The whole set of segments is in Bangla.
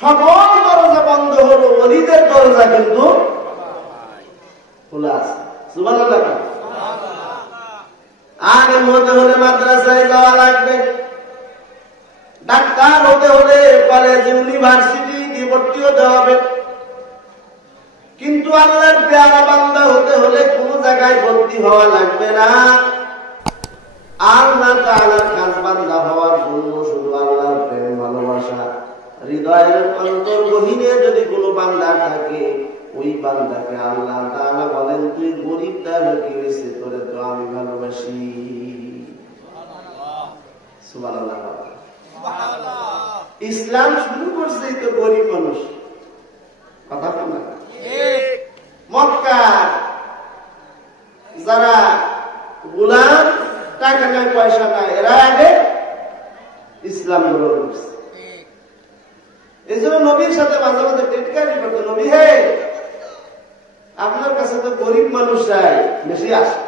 সকল দরজা বন্ধ হলো, ওলিদের দরজা কিন্তু খোলা আছে। সুবহানাল্লাহ। আগে হতে হলে মাদ্রাসায় যাওয়া লাগবে, ডাক্তার হতে হলে কলেজ ইউনিভার্সিটি ভর্তি হতে হবে। কিন্তু আল্লাহর পেয়ারা বান্দা হতে হলে কোন জায়গায় ভর্তি হওয়া লাগবে না। আল্লাহ তাআলার খাস বান্দা হওয়ার জন্য শুধু আল্লাহর প্রেম ভালোবাসা হৃদয়ের অন্তর গহীনে যদি কোনো বান্দা থাকে, ওই বান্দাকে আল্লাহ তাআলা বলেন, তুই গরিবটা কি হয়েছে, তোরে তো আমি ভালোবাসি। সুবহানাল্লাহ। ইসলাম শুরু করছে তো গরিব মানুষ, কথা বল না। মক্কা যারা গোলাম, টাকা নাই পয়সা নাই, এরা আগে ইসলাম গ্রহণ করছে। এই জন্য নবীর সাথে মাঝে মাঝে টিটকারি করতো, নবী হে আপনার কাছে তো গরিব মানুষরাই বেশি আসে।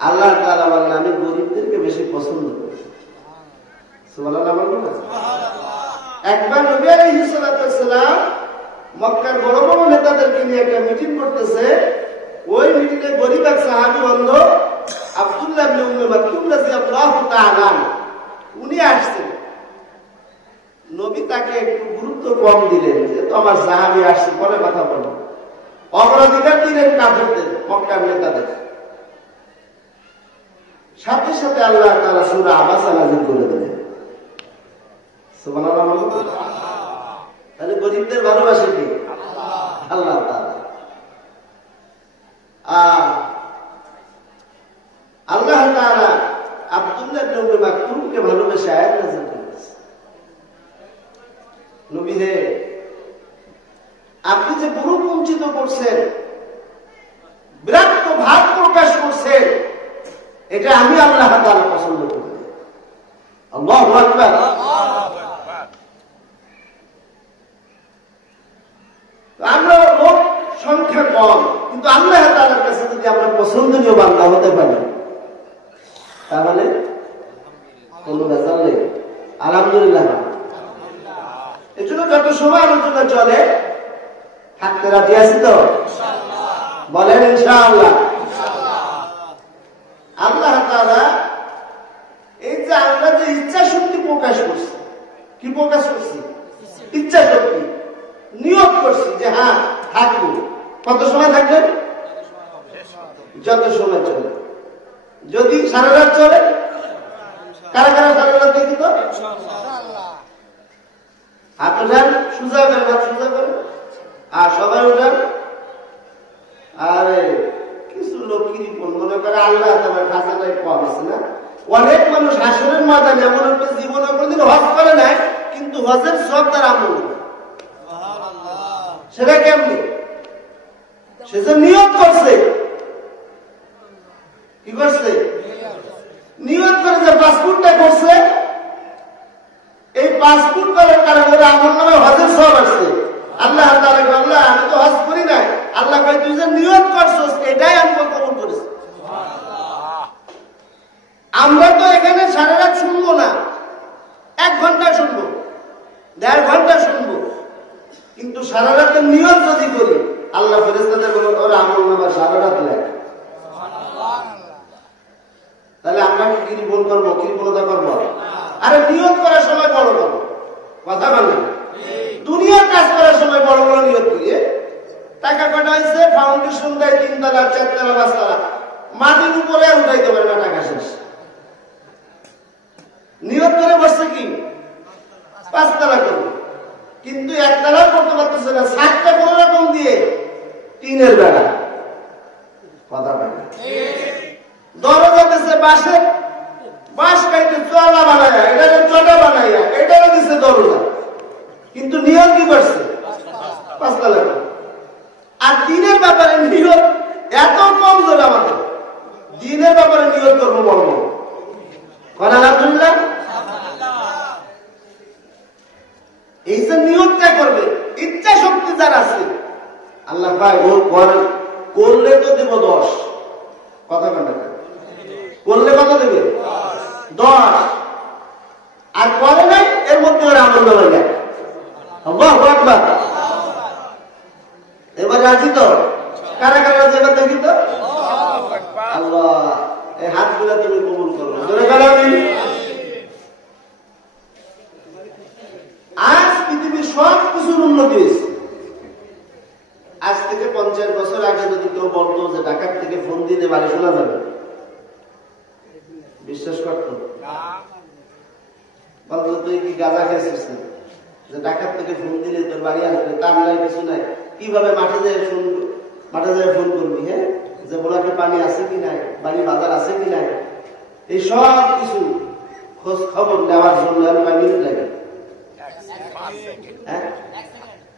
আল্লাহ তাআলা বলেন, আমি গরিবদেরকে বেশি পছন্দ করি। সুবহানাল্লাহ। একবার নবী আলাইহিস সালাম মক্কার বড় বড় নেতাদেরকে নিয়ে একটা মিটিং করতেছে। ওই মিটিংয়ে গরিব এক সাহাবী বন্ধ আব্দুল্লাহ ইবনে উম্মে মাকতুম রাদিয়াল্লাহু তাআলা উনি আসছেন। নবী তাকে একটু গুরুত্ব কম দিলেন, যে তো আমার সাহাবী আসছে, পরে কথা বলবো। অগ্রাধিকার দিলেন কাফেরদের, মক্কার নেতাদের। সাথে সাথে আল্লাহ তাআলা সূরা আবাসা নাযিল করে দিলেন। সুবহানাল্লাহ। তাহলে গরিবদের ভালোবাসে কি? আল্লাহ তাআলা। আল্লাহ তাআলা আব্দুল্লাহ ইবনে উম্মে মাকতুমকে ভালোবেসে আয়াত নাযিল করেছেন, নবী হে আপনি যে গুরু বঞ্চিত করছেন, বিরাট ভাব প্রকাশ করছেন, এটা আমি আল্লাহ তাআলা পছন্দ করি। আল্লাহু আকবার। আমরা লোক সংখ্যা কম, কিন্তু আল্লাহ তাআলার কাছে যদি আমরা পছন্দনীয় বান্দা হতে পারি, তাহলে কোনো ভেজাল নেই। আলহামদুলিল্লাহ। এই জন্য যত সময় আলোচনা চলে থাকতে রাজি আছি তো? বলেন ইনশাআল্লাহ। আল্লাহ তাআলা এই যে আমরা যে ইচ্ছা শক্তি প্রকাশ করছি, কি প্রকাশ করছি? ইচ্ছা শক্তি। নিয়ত করছি যে হ্যাঁ থাকবো। কত সময় থাকবেন? যত সময় চলে। যদি সারা রাত চলে, কারা কারা সারা রাত দেখি তো? হাত উঠান, সোজা করেন, হাত সোজা করেন, আর সবাই উঠান। আরে কিছু লোক কৃপণ মনে করে আল্লাহ তাআলার খাজানায় কম আছে না? অনেক মানুষ হাসরের ময়দানে এমন একটা জীবনে কোনদিন হজ করে নাই, কিন্তু হজের সব তার আমল। সেটা কেমনি? সে যে নিয়ত করছে, কি করছে? নিয়ত করে যে পাসপোর্টটা করছে, এই পাসপোর্ট করার কারণে আমার নামে হজের সব আসছে। আল্লাহ তাআলা কয়, আল্লাহ আমি তো হজ করি নাই। আল্লাহ কয়, তুই যে নিয়ত করছস এটাই আমি কবুল করেছি। আমরা তো এখানে সারা রাত শুনবো না, 1 ঘন্টা শুনবো, 1.5 ঘন্টা শুনবো, কিন্তু সারা রাতের নিয়ত যদি করি, আল্লাহ ফেরেশতাদের বলেন ওর আমল নামা সারা রাত লেখে। তাহলে আমরা কি কৃপণ করবো? কৃপণতা করবো? আরে নিয়ত করার সময় বড় বড় কথা বলেন, দুনিয়ার কাজ করার সময় বড় বড় নিয়ত করি। টাকা কটা হয়েছে, ফাউন্ডেশন দেয় 3 তলা 4 তলা 5 তলা, মাটির উপরে উঠাইতে পারে না, টাকা শেষ। নিয়ত করে বসছে কি 5 তলা করবে, কিন্তু 1 তলা করতে পারতেছে না, 7টা কোন রকম দিয়ে টিনের বেড়া। কথা বলেন। দরজা দিচ্ছে বাঁশের, বাঁশ কাইতে চলা বানাইয়া, এটা চটা বানাইয়া, এটাও দিচ্ছে দরজা, কিন্তু নিয়ত কি করছে 5 তলা। আর দিনের ব্যাপারে নিয়ত এত কম জোর আমাদের, দিনের ব্যাপারে নিয়ত করবো বড় বড়। আলহামদুলিল্লাহ। এই যে নিয়তটা করবে, ইচ্ছা শক্তি যার আছে, আল্লাহ পায় ও করলে তো দেব 10। কথা কেন? করলে কত দেবে? 10। আর করে নাই, এর মধ্যে করে আমল নামায় দেয়। আল্লাহু আকবার। এবার রাজি তো? কারা কারা রাজি এবার দেখি তো? আল্লাহ, এই হাতগুলো তুমি কবুল করো। আজ পৃথিবীর সব কিছুর উন্নতি হয়েছে। আজ থেকে 50 বছর আগে যদি কেউ বলতো যে ঢাকার থেকে ফোন দিলে বাড়ি শোনা যাবে, বিশ্বাস করতো? বলতো তুই কি গাঁজা খেয়েছিস যে ঢাকার থেকে ফোন দিলে তোর বাড়ি আসবে? তার নাই, কিছু নাই। কিভাবে মাঠে যায় ফোন করবি? হ্যাঁ, যে বোলাকে পানি আছে কি নাই, বাড়ি বাজার আছে কি নাই, এই সব কিছু খোঁজ খবর নেওয়ার জন্য মিনিট লাগে।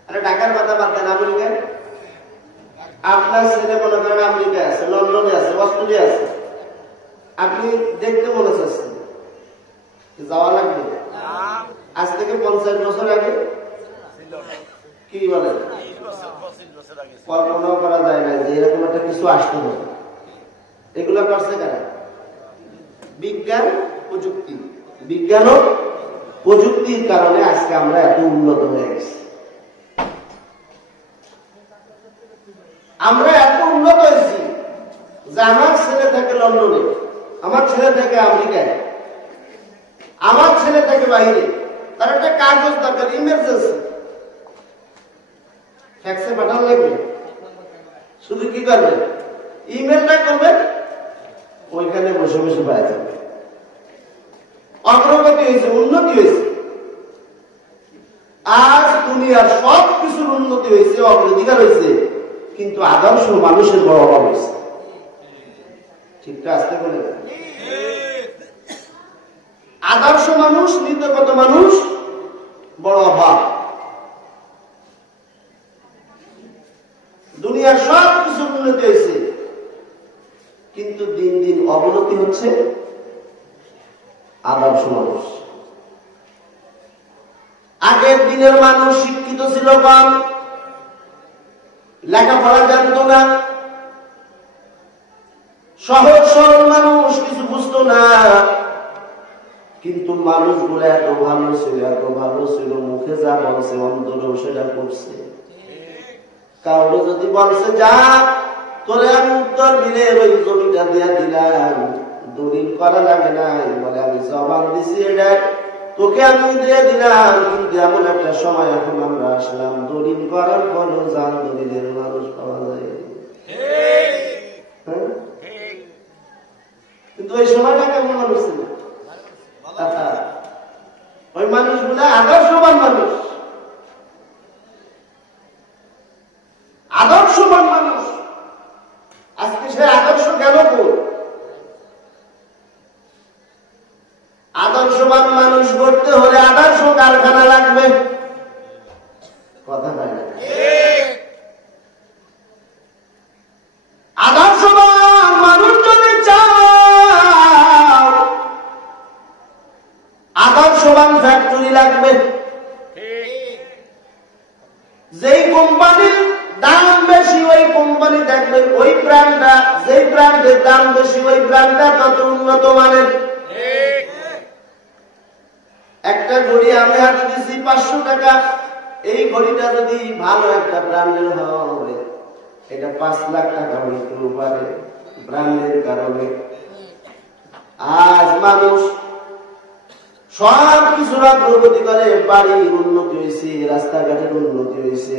আরে ঢাকার কথা বাদ দেন, আমেরিকায় আপনার ছেলে মনে করেন আমেরিকায় আছে, লন্ডনে আছে, অস্ট্রেলিয়া আছে, আপনি দেখতে মনে চাচ্ছেন, যাওয়া লাগবে। আজ থেকে 50 বছর আগে কি বলে, কল্পনাও করা যায় না যে এরকম একটা কিছু আসতে হবে। এগুলো করছে কারা? বিজ্ঞান প্রযুক্তি। বিজ্ঞান ও প্রযুক্তির কারণে আজকে আমরা এত উন্নত হয়ে গেছি। আমরা এত উন্নত হয়েছি যে আমার ছেলে থাকে লন্ডনে, আমার ছেলে থাকে আমেরিকায়, আমার ছেলে থাকে বাইরে, তার একটা কাগজ দরকার, ইমার্জেন্সি, ফ্যাক্সে পাঠানো লাগবে। শুধু কি করবে? ইমেলটা করবেন, ওইখানে বসে বসে পাওয়া যাবে। অগ্রগতি হয়েছে, উন্নতি হয়েছে। আজ দুনিয়ার সব কিছুর উন্নতি হয়েছে, অগ্রাধিকার হয়েছে, কিন্তু আদর্শ মানুষের বড় অভাব হয়েছে। ঠিকটা আসতে বলে, আদর্শ মানুষ, নীতিগত মানুষ বড় অভাব। দুনিয়ার সব কিছু উন্নতি হয়েছে, কিন্তু দিন দিন অবনতি হচ্ছে আদর্শ মানুষ। আগের দিনের মানুষ শিক্ষিত ছিল কম, লেখাপড়া জানত না, সহজ সরল মানুষ, কিছু বুঝতো না, কিন্তু মানুষগুলো এত ভালো ছিল, এত ভালো ছিল, মুখে যা বলছে অন্তরেও সেটা করছে। কাউকে যদি বলছে যা তোরে আমি উত্তর দিলে ওই জমিটা দিয়ে দিলাম, দলিল করা লাগে না, বলে আমি জবান দিছি এটা তোকে আমি দিয়ে দিলাম, কিন্তু এমন একটা সময় এখন আমরা আসলাম দলিল করার পরও জান দলিলের মানুষ পাওয়া যায়। কিন্তু ওই সময়টা কেমন মানুষ ছিল? ওই মানুষগুলা আদর্শবান মানুষ, আদর্শবান মানুষ। আজকে সে আদর্শ গেল কোন? আদর্শবান মানুষ করতে হলে আদর্শ কারখানা লাগবে। কথা হয় না? আদর্শবান মানুষ যদি চাও, আদর্শবান ফ্যাক্টরি লাগবে। যেই কোম্পানির দাম বেশি ওই কোম্পানি দেখবেন, ওই ব্র্যান্ডটা, যেই ব্র্যান্ডের দাম বেশি ওই ব্র্যান্ডটা তত উন্নত মানের। একটা ঘড়ি আমি হাতে দিচ্ছি 500 টাকা, এই ঘড়িটা যদি ভালো একটা ব্র্যান্ডের হয়, এটা 5 লাখ টাকা হইতে পারে ব্র্যান্ডের কারণে। আজ মানুষ সব কিছুর অগ্রগতি করে, বাড়ির উন্নতি হয়েছে, রাস্তাঘাটের উন্নতি হয়েছে,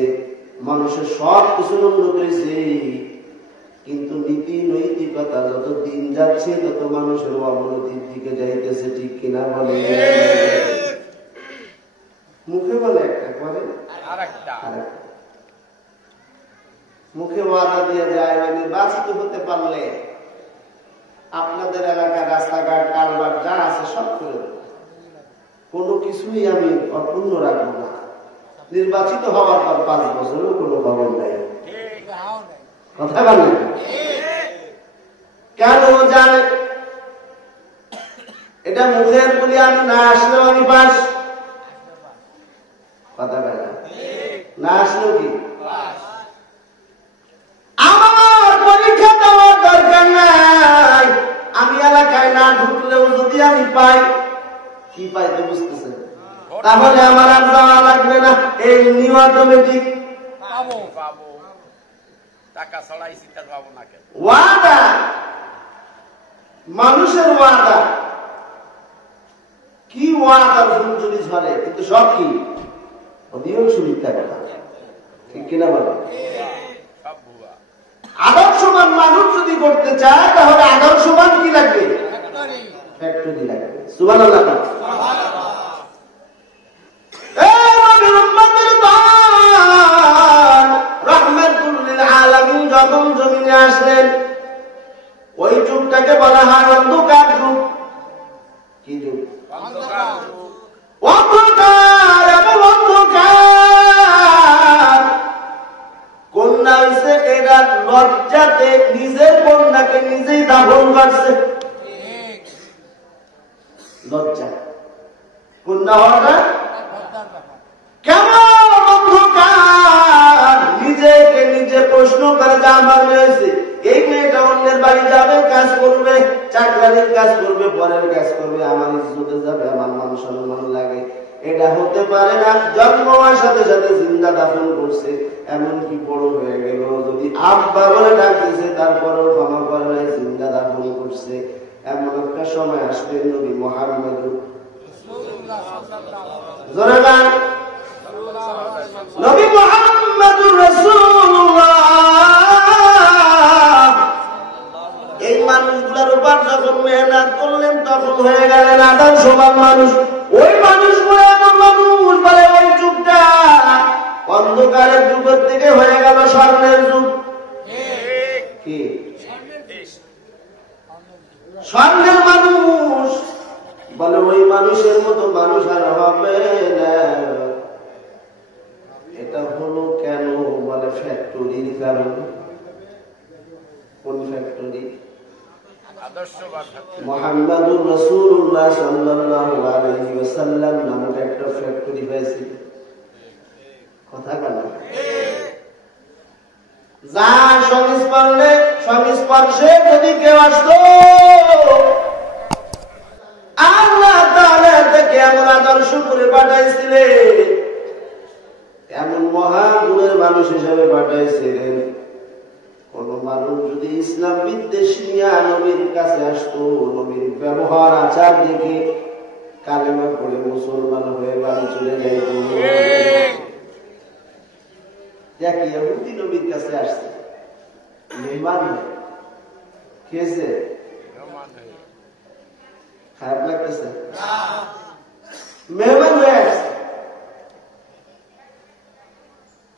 মানুষের সব কিছুর উন্নতি হয়েছে, কিন্তু নীতি নৈতিকতা যত দিন যাচ্ছে তত মানুষের অবনতির দিকে যাইতেছে। ঠিক কিনা বলে? মুখে বলে একটা, করে আরেকটা। মুখে ওয়াদা দিয়ে যায়, নির্বাচিত হতে পারলে আপনাদের এলাকার রাস্তাঘাট কালভার্ট যা আছে সব করে দেব, কোনো কিছুই আমি অপূর্ণ রাখবো না। নির্বাচিত হওয়ার পর 5 বছরেও কোনো খবর নাই। কথা বলেন কেন? জানে এটা মুখের বলি, আমি না আসলেও আমি পাস। কথা বলেন না আসলেও কি আমার পরীক্ষা দেওয়ার দরকার নাই। আমি এলাকায় না ঢুকলেও যদি আমি পাই, কি পাইতে বুঝতেছেন? তাহলে আমার আর যাওয়া লাগবে না, এমনি অটোমেটিক টাকা ছড়াই চিন্তা পাবো না। কেন ওয়াদা, মানুষের ওয়াদা কি ওয়াদা ফুলঝুরি ঝরে, কিন্তু সব কি অধিকাংশ মিথ্যা কথা, ঠিক কিনা বলো? সব ভুয়া। আদর্শবান মানুষ যদি করতে চায় তাহলে আদর্শবান কি লাগবে? ফ্যাক্টরি লাগবে। সুবহানাল্লাহ। রাহমাতুল লিল আলামিন যখন জমিনে আসলেন, ওই যুগটাকে বলা হয় অন্ধকার যুগ। কি যুগ? অন্ধকার এবং অন্ধকার। কন্যা হয়েছে এরা লজ্জাতে নিজের কন্যাকে নিজেই দাফন করছে। লজ্জা কন্যা হওয়াটা কেমন অন্ধকার। নিজেকে নিজে প্রশ্ন করে যে আমার হয়েছে, এই মেয়েটা অন্যের বাড়ি যাবে, কাজ করবে, চাকরানির কাজ করবে, পরের কাজ করবে, আমার ইজ্জতে যাবে, আমার মান সম্মান লাগে, এটা হতে পারে না। জন্ম হওয়ার সাথে সাথে জিন্দা দাফন করছে, এমনকি বড় হয়ে গেল যদি আব্বা বলে ডাকতেছে তারপরেও ক্ষমা করে নাই, জিন্দা দাফন করছে। এমন একটা সময় আসবে নবী মুহাম্মদ নবী মুহাম্মদুর রাসূলুল্লাহ এই মানুষগুলোর উপর যখন মেহনত করলেন তখন হয়ে গেলেন আদর্শবান মানুষ। ওই মানুষগুলো এমন মানুষ বলে ওই যুগটা অন্ধকারের যুগের থেকে হয়ে গেল স্বর্ণের যুগ। কি স্বর্ণের মানুষ বলে ওই মানুষের মতো মানুষ আর হবে না। এটা হলো কেন? বলে ফ্যাক্টরির কারণে। কোন ফ্যাক্টরি? মুহাম্মাদুর রাসূলুল্লাহ সাল্লাল্লাহু আলাইহি ওয়াসাল্লাম নামক একটা ফ্যাক্টরি হয়েছে। কথা বলা যার সংস্পর্শে যদি কেউ আসতো আল্লাহ তাআলা তাকে এমন আদর্শ করে পাঠাইছিলেন, এমন মহাগুণের মানুষ হিসেবে পাঠাইছিলেন। কোন মানুষ যদি ইসলাম বিদ্বেষ নিয়ে নবীর কাছে আসতো, নবীর ব্যবহার আচার দেখে কালেমা পড়ে মুসলমান হয়ে বাড়ি চলে যাইত। দেখি ইহুদি নবীর কাছে আসছে, মেহমান খেয়েছে, খারাপ লাগতেছে, মেহমান হয়ে আসছে।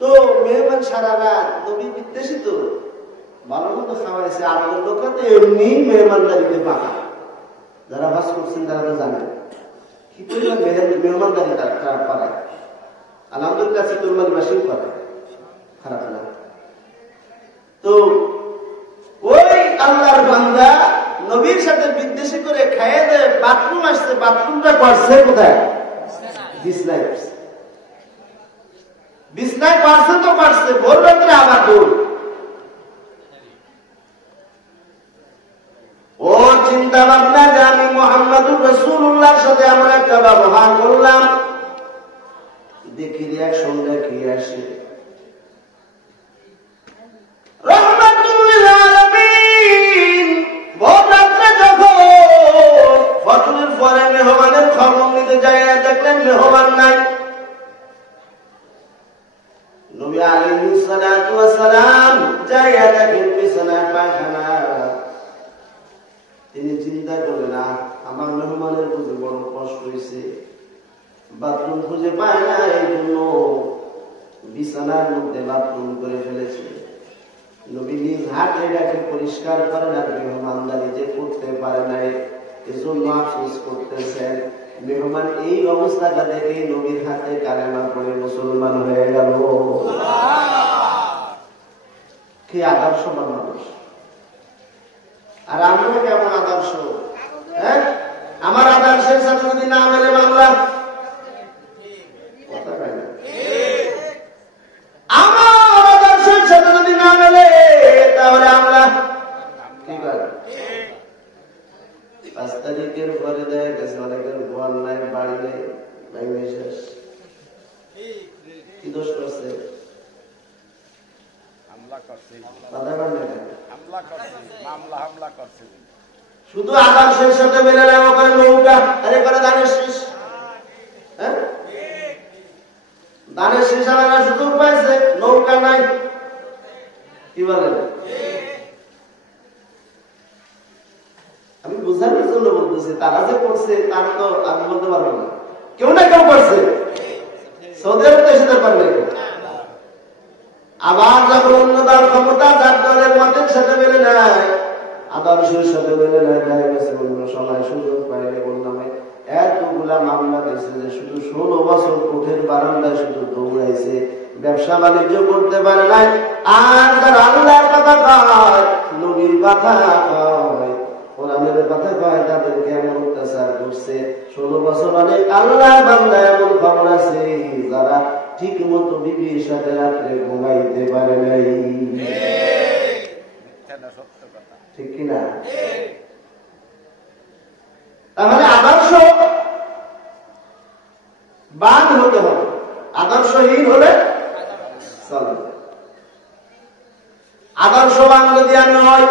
তো মেহমান সারা রাত নবী বিদ্বেষী তো ভালো মতো খাওয়াইছে। আমাদের লোকে তো এমনি মেহমানদারিতে পাকা, যারা বাস করছেন তারা তো জানেন কি পরিমাণ মেহমানদারি তারা পারায়। আলহামদুলিল্লাহ চিতলমারি বাসীও করে, খারাপ না। তো ওই আল্লাহর বান্দা নবীর সাথে বিদ্বেষী করে খাইয়ে দেয়, বাথরুম আসছে, বাথরুমটা করছে কোথায়? বিছনায় করছে। বিছনায় পারছে তো পারছে, ভোর রাত্রে আবার দৌড়। ও চিন্তা ভাবনা যে আমি মুহাম্মাদুর রাসূলুল্লাহর সাথে এমন একটা ব্যবহার করলাম, দেখি রিয়াকশন দেখি আসে। রাহমাতুল লিল আলামিন ভোর রাত্রে যখন ফজরের পরে মেহমানের খবর নিতে যায়, দেখলেন মেহমান নাই। নবী আলাইহিস সালাতু ওয়াস সালাম যাইয়া দেখেন বিছানায় পায়খানা। তিনি চিন্তা করলেন, আমার মেহমানের বুঝে বড় কষ্ট হয়েছে, বাথরুম খুঁজে পায় না, এই জন্য বিছানার মধ্যে বাথরুম করে ফেলেছে। নবী নিজ হাতে এটাকে পরিষ্কার করেন, আর মেহমানদারি যে করতে পারে নাই এজন্য আফসোস করতেছেন। মেহমান এই অবস্থাটা দেখে নবীর হাতে কালেমা পড়ে মুসলমান হয়ে গেল। কি আদর্শবান মানুষ! আর আমরা কেমন আদর্শ? হ্যাঁ, আমার আদর্শের সাথে যদি না মেলে বাংলা কথা পাই না, আমার আদর্শের সাথে যদি না মেলে তাহলে আমরা কি করি? 5 তারিখের পরে দেখা গেছে অনেকের ঘর নাই, বাড়ি নেই, ভেঙে শেষ। দোষ করছে? হামলা করছে, কথা বলেন না কেন? হামলা করছে, হামলা করছে। শুধু আদর্শের সাথে মেলে নেওয়া করে নৌকা, আরে করে দানের শেষ। হ্যাঁ, দানের শেষ আলাদা সুযোগ পাইছে, নৌকা নাই। কি বলেন? আমি বোঝানোর জন্য বলতেছি, তারা যে করছে তার তো আমি বলতে পারবো না। কেউ না কেউ করছে, সৌদি আরব তো এসে পারবে। আবার যখন অন্য দল ক্ষমতা যার দলের মতের সাথে মেলে নেয়, আদর্শের সাথে মেলে নেয়, দেখা গেছে অন্য সময় সুযোগ পাইলে বললাম এতগুলা মামলা দিয়েছে যে শুধু 16 বছর কোর্টের বারান্দায় শুধু দৌড়াইছে, ব্যবসা বাণিজ্য করতে পারে নাই। আর যারা আল্লাহর কথা কয়, নবীর কথা কয়, কোরআনের কথা কয়, তাদেরকে এমন অত্যাচার করছে। 16 বছর অনেক আল্লাহর বান্দা এমন খবর আছে যারা ঠিক মতো বিবির সাথে রাত্রে ঘুমাইতে পারে নাই। ঠিক কিনা? তাহলে আদর্শ বান হতে হবে, আদর্শহীন হলে চলবে। আদর্শবান যদি আমি হয়,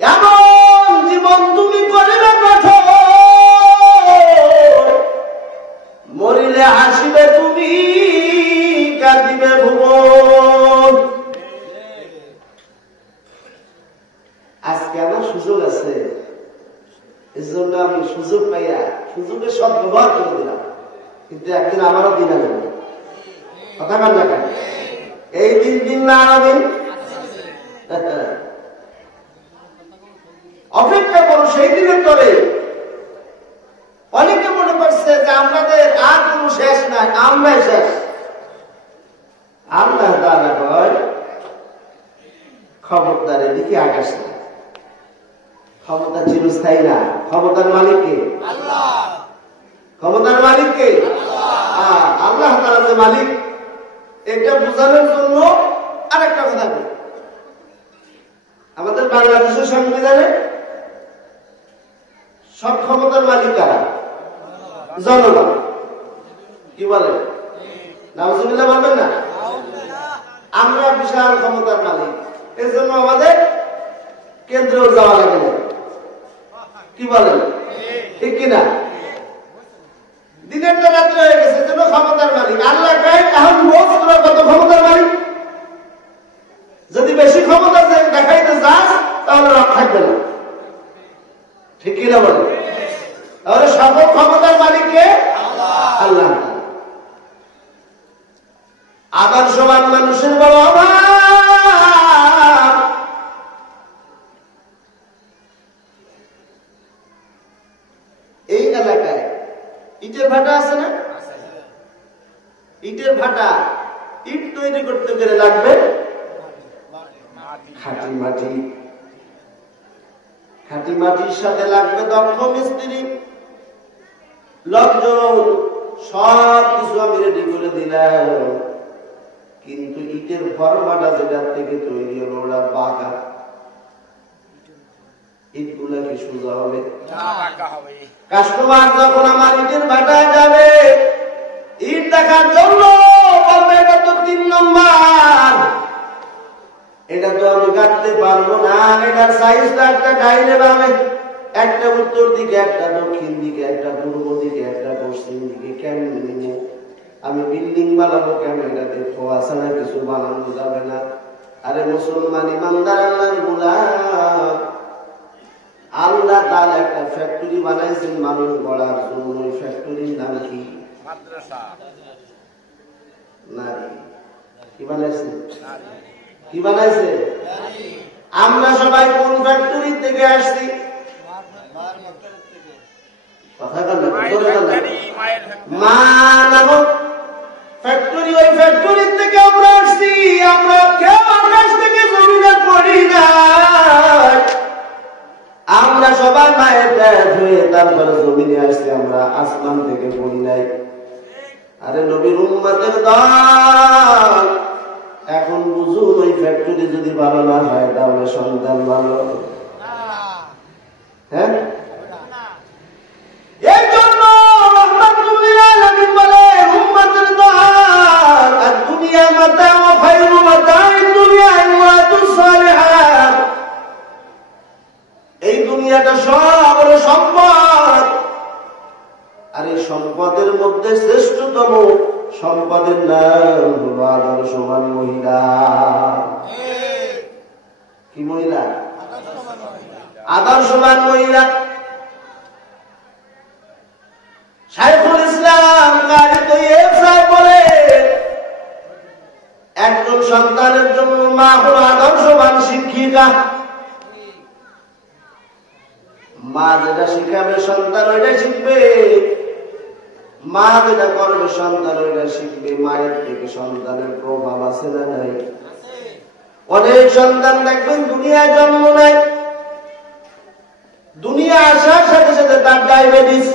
এমন জীবন তুমি করিবে কঠোর, মরিলে হাসিবে তুমি, কাঁদিবে ভুবন। আজকে আমার সুযোগ আছে, এর জন্য আমি সুযোগ পাইয়া সুযোগের সব ব্যবহার করে দিলাম, কিন্তু একদিন আমারও দিন আসবে। কথা বল না কেন? এই দিন না আরো দিন অপেক্ষা করো সেই দিনের তরে। অনেকে মনে করছে যে আমাদের আর কোন শেষ নাই, আমরাই শেষ। আল্লাহ তাআলা কয়, খবরদার এদিকে আকাশ না, ক্ষমতা চিরস্থায়ী না। ক্ষমতার মালিক কে? আল্লাহ। ক্ষমতার মালিক কে? আল্লাহ তাআলা যে মালিক, এটা বোঝানোর জন্য আরেকটা কথা বলি। আমাদের বাংলাদেশের সংবিধানে সব ক্ষমতার মালিক কারা? জনগণ। কি বলে? নাউজুবিল্লাহ বলবেন না? আমরা বিশাল ক্ষমতার মালিক, এর জন্য আমাদের কেন্দ্রেও যাওয়া লাগে না। কি বলেন? ঠিক কিনা? দিনের তো রাত্রে হয়ে গেছে, যেন ক্ষমতার মালিক। আল্লাহ কয়, এখন বোঝ তোরা কত ক্ষমতার মালিক। যদি বেশি ক্ষমতা দেখাইতে যাস তাহলে রাত থাকবে না। ঠিক কিনা বলেন? তাহলে সকল ক্ষমতার মালিককে আল্লাহ। আদর্শবান মানুষের বড় অভাব। এই এলাকায় ইটের ভাটা আছে না? ইটের ভাটা, ইট তৈরি করতে গেলে লাগবে খাঁটি মাটি। খাঁটি মাটির সাথে লাগবে দক্ষ মিস্ত্রি, লোকজন, সব কিছু আমি রেডি করে দিলাম। কিন্তু ইটের ফর্মাটা যেটার থেকে তৈরি হলো ওরা বাঁকা, ইটগুলা কি সোজা হবে? কাস্টমার যখন আমার ইটের ভাটায় যাবে, ইট দেখার জন্য বলবে এটা তো 3 নম্বর, এটা তো আমি কাটতে পারবো না, এটার সাইজটা একটা ডাইনে বামে, একটা উত্তর দিকে, একটা দক্ষিণ দিকে, একটা পূর্ব দিকে, একটা পশ্চিম দিকে, কেমন নিব? আমি বিল্ডিং বানাবো কেন? এটা দেখো আছে না কিছু বানানো যাবে না। আরে মুসলমান ইমানদার আল্লাহর গোলাম, আল্লাহ তাআলা একটা ফ্যাক্টরি বানাইছেন মানুষ গড়ার জন্য। ওই ফ্যাক্টরির নাম কি? মাদ্রাসা। নারী। কি বানাইছে? কি বানাইছে? আমরা সবাই কোন ফ্যাক্টরি থেকে আসছি? কথা বলেন। মা নামক ফ্যাক্টরি, ওই ফ্যাক্টরি থেকে আমরা আসছি। আমরা কেউ আকাশ থেকে জমিনে পড়ি না, আমরা সবাই মায়ের পেট হয়ে তারপরে জমিনে আসছি, আমরা আসমান থেকে পড়ি নাই। আরে নবীর উম্মতের দল, এখন বুঝুন ওই ফ্যাক্টরি যদি ভালো না হয় তাহলে সন্তান ভালো। হ্যাঁ, এর জন্য রাহমাতুল লিল আলামিন বলে উম্মতের দল আর এই সম্পদের মধ্যে শ্রেষ্ঠতম সম্পদের নাম হলো আদর্শবান মহিলা। কি মহিলা? আদর্শবান মহিলা। শাইখুল ইসলাম কাজী তৈয়ব সাহেব বলে, একজন সন্তানের জন্য মা হলো আদর্শবান শিক্ষিকা। মা যেটা শিখাবে সন্তান ওইটা শিখবে, মা যেটা করবে সন্তান ওইটা শিখবে। মায়ের থেকে সন্তানের প্রভাব আছে না নাই? অনেক সন্তান দেখবেন দুনিয়ায় জন্ম নেয়, দুনিয়া আসার সাথে সাথে তার ডায়াবেটিস।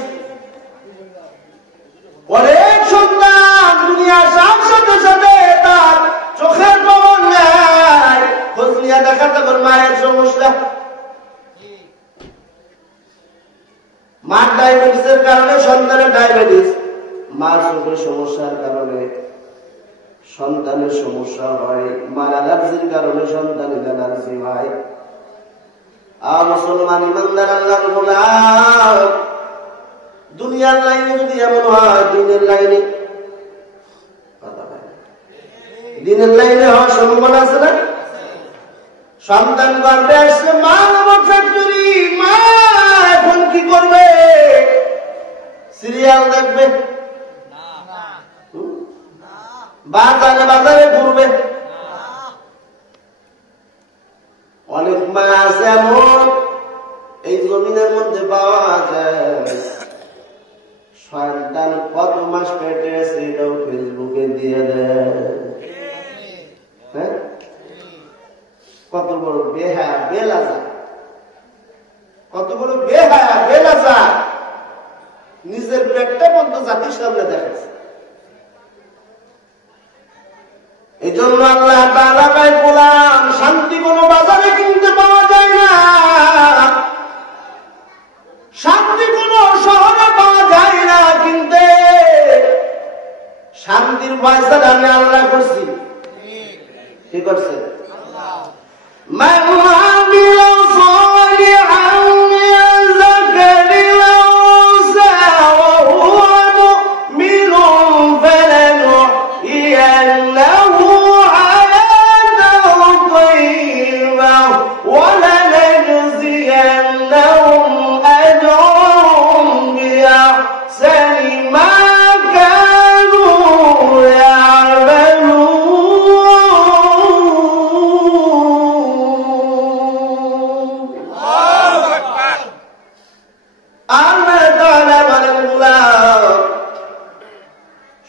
অনেক সন্তান দুনিয়া আসার সাথে সাথে তার চোখের খবর নেয়, খোঁজ নিয়ে দেখা যাবে মায়ের সমস্যা। মার ডায়াবেটিসের কারণে সন্তানের ডায়াবেটিস, মার চোখের সমস্যার কারণে সন্তানের সমস্যা হয়, মার অ্যালার্জির কারণে সন্তানের অ্যালার্জি হয়। মুসলমান ইমানদার আল্লাহর গোলাম, দুনিয়ার লাইনে যদি এমন হয়, দিনের লাইনে দিনের লাইনে হওয়ার সম্ভাবনা আছে না? সন্তান গর্ভে আসছে, মা আমার ফ্যাক্টরি, মা এখন কি করবে? সিরিয়াল দেখবে, বাজারে বাজারে ঘুরবে। অনেক মা আছে এমন এই জমিনের মধ্যে পাওয়া যায়, সন্তান কত মাস পেটে আছে এটাও ফেসবুকে দিয়ে দেয়। হ্যাঁ, কত বড় বেহায়া বেলাজা, কত বড় বেহায়া বেলাজা, নিজের পেটটা পর্যন্ত জাতির সামনে দেখাচ্ছে। এই জন্য আল্লাহ তাআলা বললেন, শান্তি কোন বাজারে কিনতে পাওয়া যায় না, শান্তি কোন শহরে পাওয়া যায় না, কিনতে শান্তির ফয়সালা আমি আল্লাহ করছি। কি করছে?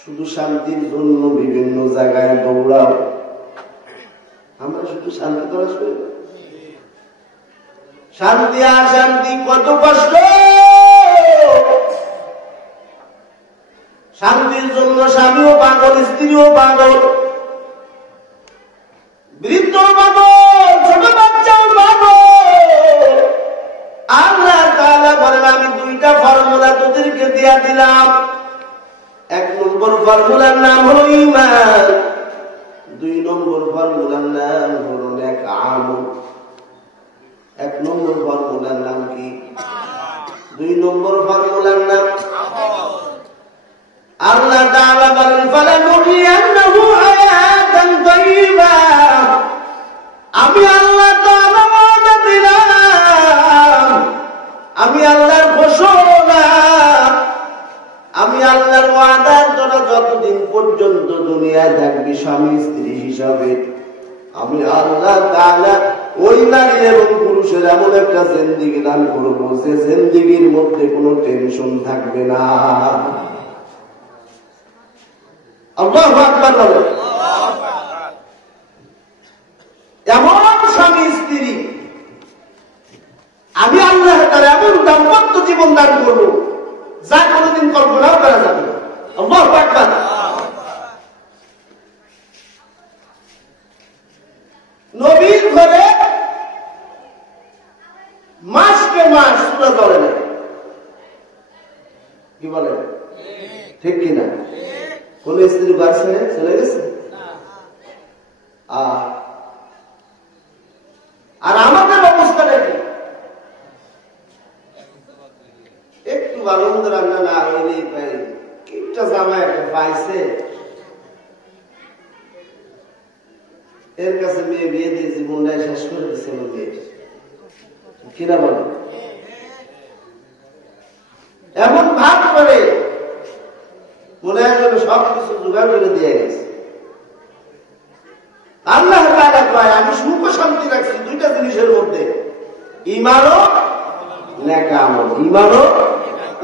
শুধু শান্তির জন্য বিভিন্ন জায়গায় দৌড়াও, আমরা শুধু শান্তি করা শুরু। শান্তি আর শান্তি কত কষ্ট। শান্তির জন্য স্বামীও পাগল, স্ত্রীও পাগল, বৃদ্ধ পাগল, ছোট বাচ্চাও পাগল। আল্লাহ তাআলা বলেন, আমি দুইটা ফর্মুলা তোদেরকে দিয়া দিলাম। এক নম্বর ফর্মুলার নাম হলো ঈমান, দুই নম্বর ফর্মুলার নাম হলো নেক আমল। এক নম্বর ফর্মুলার নাম কি? দুই নম্বর ফর্মুলার নাম আল্লাহ তাআলা বলেন, ফালানুহিয়ান্নাহু হায়াতান তাইয়্যিবা। আমি আল্লাহ তাআলা ওয়াদা দিলাম, আমি আল্লাহর ঘোষণা, আমি আল্লাহর ওয়াদার জন্য যতদিন পর্যন্ত দুনিয়ায় থাকবি স্বামী স্ত্রী হিসাবে, আমি আল্লাহ তাআলা ওই নারী এবং পুরুষের এমন একটা জিন্দেগি দান করবো যে জিন্দেগির মধ্যে কোনো টেনশন থাকবে না। আল্লাহু আকবার বলেন। এমন স্বামী স্ত্রী আমি আল্লাহ তাআলা এমন দাম্পত্য জীবন দান করবো যা কোনোদিন কল্পনাও করা যাবে না। আল্লাহু আকবার। নবীর ঘরে মাসকে মাস চুলা জ্বলে না, কি বলে? ঠিক কিনা? কোন স্ত্রী বাড়ছে চলে গেছে? আর আমাদের অবস্থাটা কি? একটু ভালো মতো রান্না না হইলেই পাই কিপটা জামা একটা পাইছে, এর কাছে মেয়ে বিয়ে দিয়ে জীবনটাই শেষ করে দিচ্ছে আমার মেয়ে। কিনা বলো? এমন ভাব করে মনে হয় যেন সবকিছু জোগাড় করে দিয়ে গেছে। আল্লাহ তাআলা কয় আমি সুখ ও শান্তি রাখছি দুইটা জিনিসের মধ্যে, ঈমানও নেক আমল, ঈমানও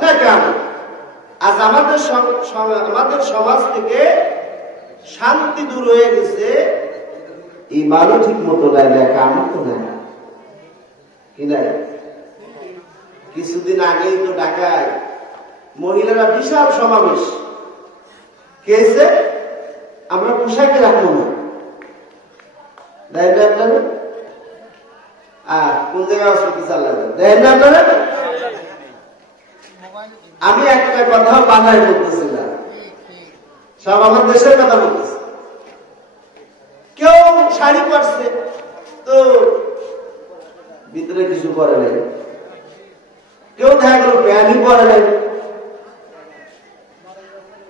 নেক আমল। আজ আমাদের সমাজ থেকে শান্তি দূর হয়ে গেছে, ঈমানও ঠিক মতো নাই, নেক আমল তো নাই। কি নাই? কিছুদিন আগেই তো ঢাকায় মহিলারা বিশাল সমাবেশ কেছে, আমরা পোশাকে রাখবো না, কোন জায়গায় অসুবিধা চালাবেন দেখেন না আপনারা? আমি একটা কথা বানায় বলতেছিলাম, সব আমার দেশের কথা বলতেছে। কেউ শাড়ি পরছে তো ভিতরে কিছু করে নাই, কেউ দেখা গেল প্যান্টই পরে নাই,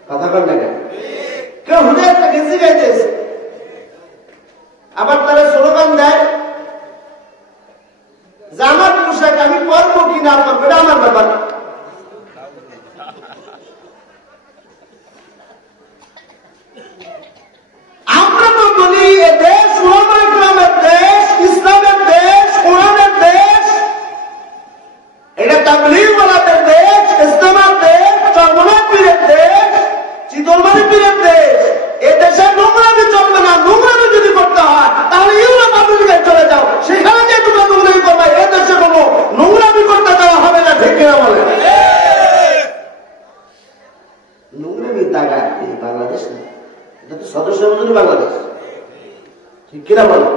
কথা কর না কেন? কেউ হুড়ে একটা গেঞ্জি গাইতেছে, আবার তারা স্লোগান দেয় যে আমার পোশাক আমি পরবো কি না পরবো এটা আমার ব্যাপার। আমরা তো বলি এ দেশ ওলামায়ে কেরামের দেশ, ইসলামের দেশ, কোরআনের দেশ, এটা তাবলীগ ওয়ালাদের দেশ, ইসলামের দেশ, চরমনায় পীরের দেশ, চিতলমারী পীরের দেশ। এ দেশে নোংরামি চলবে না, নোংরামি যদি করতে হয় তাহলে ইউরোপ আমেরিকায় চলে যাও, সেখানে যে তোমরা নোংরামি করবে। এ দেশে কোনো নোংরামি করতে দেওয়া হবে না, ঠিক কিনা বলে? নোংরামি তাগা এই বাংলাদেশ না, এটা তো সদস্য বাংলাদেশ, ঠিক কিনা বলে?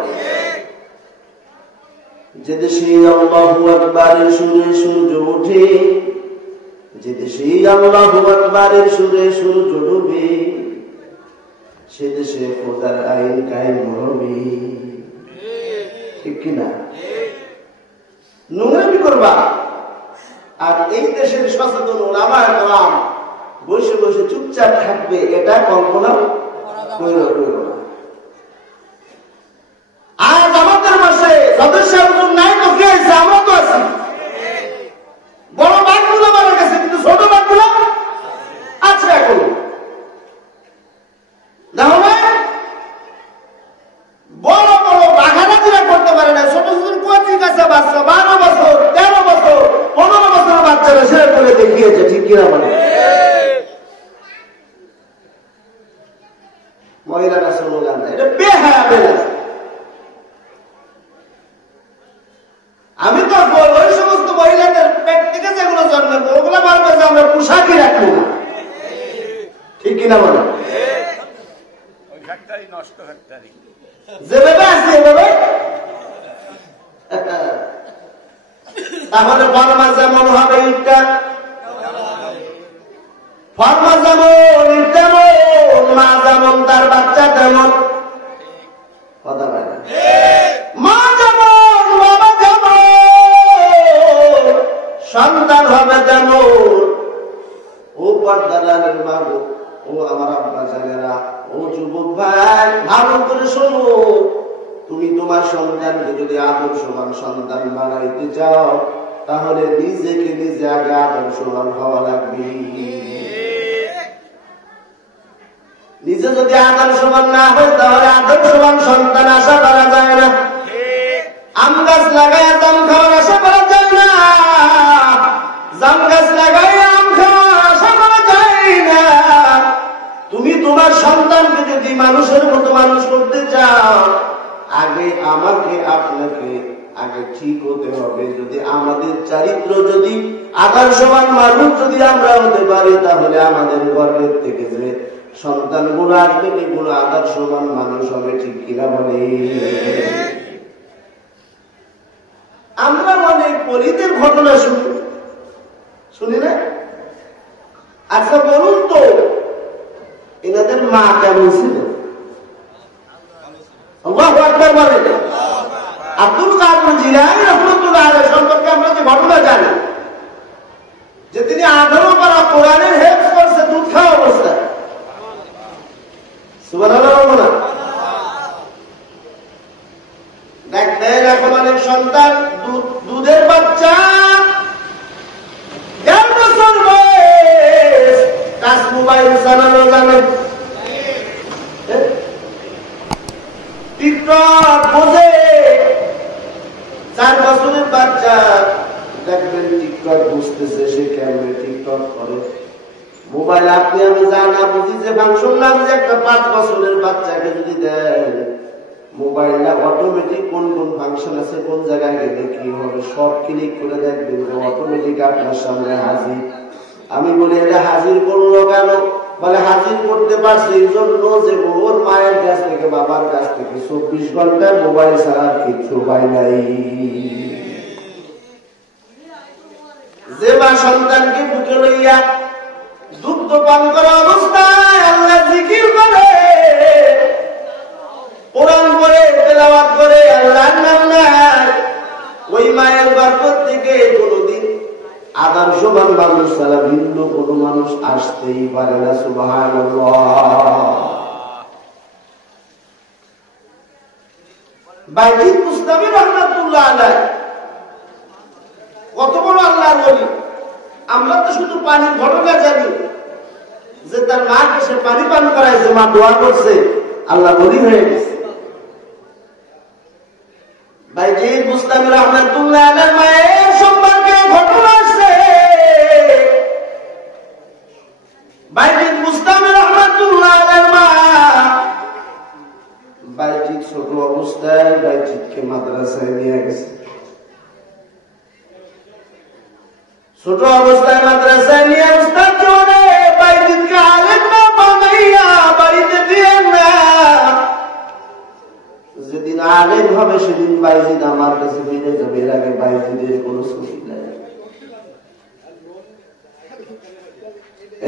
যে দেশে আল্লাহু আকবারের সুরে সূর্য ওঠে, যে দেশে আল্লাহু আকবারের সুরে সূর্য ডুবে, সে দেশে খোদার আইন কায়েম হবে, ঠিক কিনা? নোংরামি করবা আর এই দেশের সচেতন ওলামায়ে কেরাম বসে বসে চুপচাপ থাকবে, এটা কল্পনা করো না। আজ আমাদের মাসে সদস্যের নাই তো কে আছে? আমরা তো আছি। বড় বাঘগুলো মারা গেছে, কিন্তু ছোট বাঘগুলো আছে এখন। বড় বড় বাঘারা যেটা করতে পারে না, ছোট ছোট কোচিং আছে বাচ্চা 12 বছর 13 বছর 15 বছর বাচ্চারা সেটা করে দেখিয়েছে, ঠিক কিনা বলে? মহিলারা স্লোগান দেয়, এটা বেহায়া বেলা। আমি তো ওই সমস্ত মহিলাদের পেট থেকে যেগুলো জন্মাবে ওগুলো বলবে যে আমরা পোশাকই রাখবো না, ঠিক কিনা বলে? নষ্ট ফ্যাক্টরি যেভাবে আছে এভাবে। তাহলে ফরমা যেমন হবে ইটটা, ফরমা যেমন ইট তেমন, মা যেমন তার বাচ্চা তেমন, কথা বলে না? মা যেমন বাবা যেমন, সন্তান হবে তেমন। ও পর্দার বাবু, ও আমার আব্বা জানেরা, ও যুবক ভাই, ভালো করে শোনো। তুমি তোমার সন্তানকে যদি আদর্শবান সন্তান বানাইতে চাও, তাহলে নিজেকে নিজে আগে আদর্শবান হওয়া লাগবে। নিজে যদি আদর্শবান না হয় তাহলে আদর্শবান সন্তান আশা করা যায় না। আম গাছ লাগাই জাম খাওয়ার আশা করা যায় না, জাম গাছ লাগাই আম খাওয়ার আশা করা যায় না। তুমি তোমার সন্তানকে যদি মানুষের মতো মানুষ করতে চাও, আগে আমাকে আপনাকে আগে ঠিক হতে হবে। যদি আমাদের চরিত্র যদি আদর্শবান মানুষ যদি আমরা হতে পারি, তাহলে আমাদের গর্বের থেকে যে সন্তান গুলো আসবে এগুলো আদর্শবান মানুষ হবে, ঠিক কিনা বলে? আমরা অনেক পরিতের ঘটনা শুনি না? আচ্ছা বলুন তো, এনাদের মা কেমন ছিল? আল্লাহু আকবার বলেন। আব্দুল কাদের জিলানী রাহমাতুল্লাহ আলাইহি সম্পর্কে আমরা যে ঘটনা জানি, যে তিনি 18 পারা কোরআন মোবাইল চালানো জানে, টিকটক বোঝে। 4 বছরের বাচ্চা দেখবেন টিকটক বুঝতেছে, সে কেমনে টিকটক করে। মোবাইল আপনি আমি জানা বুঝি যে ফাংশন না বুঝে একটা 5 বছরের বাচ্চাকে যদি দেন মোবাইলটা অটোমেটিক কোন কোন ফাংশন আছে, কোন জায়গায় গেলে কি হবে সব ক্লিক করে দেখবেন যে অটোমেটিক আপনার সামনে হাজির। আমি বলি এটা হাজির করলো কেন? বলে হাজির করতে পারছে এই জন্য যে ওর মায়ের কাছ থেকে বাবার কাছ থেকে 24 ঘন্টায় মোবাইল ছাড়া কিছু পাই নাই। যে মা সন্তানকে বুকে লইয়া দুগ্ধ পান করা অবস্থায় আল্লাহ জিকির করে, কোরআন পড়ে, তেলাওয়াত করে, আল্লাহর নাম নেয়, ওই মায়ের বরকত থেকে কোনদিন আদর্শবান মানুষ ছাড়া ভিন্ন কোন মানুষ আসতেই পারে না। সুবহানাল্লাহ। বাইজিদ মুস্তামি রাহমাতুল্লাহ আলাইহি কত বড় আল্লাহর ওলি। আমরা তো শুধু পানির ঘটনা জানি যে তার মাকে সে পানি পান করাইছে, মা দোয়া করছে, আল্লাহ ওলি হয়ে গেছে। বাইজিদ মুস্তামি রাহমাতুল্লাহ আলাইহি মায়ের সম্পর্কে ঘটনা আছে। বাইজিদ মুস্তামি রাহমাতুল্লাহ আলাইহি মা বাইজিদ ছোট অবস্থায় বাইজিদকে মাদ্রাসায় নিয়ে গেছে। ছোট অবস্থায় মাদ্রাসায় নিয়ে উস্তাদ জোরে বাইজিদকে আলেম না বানাইয়া বাড়িতে দিয়ে না। যেদিন আলেম হবে সেদিন বাইজিদ আমার কাছে ফিরে যাবে, এর আগে বাইজিদের কোন ছুটি নাই।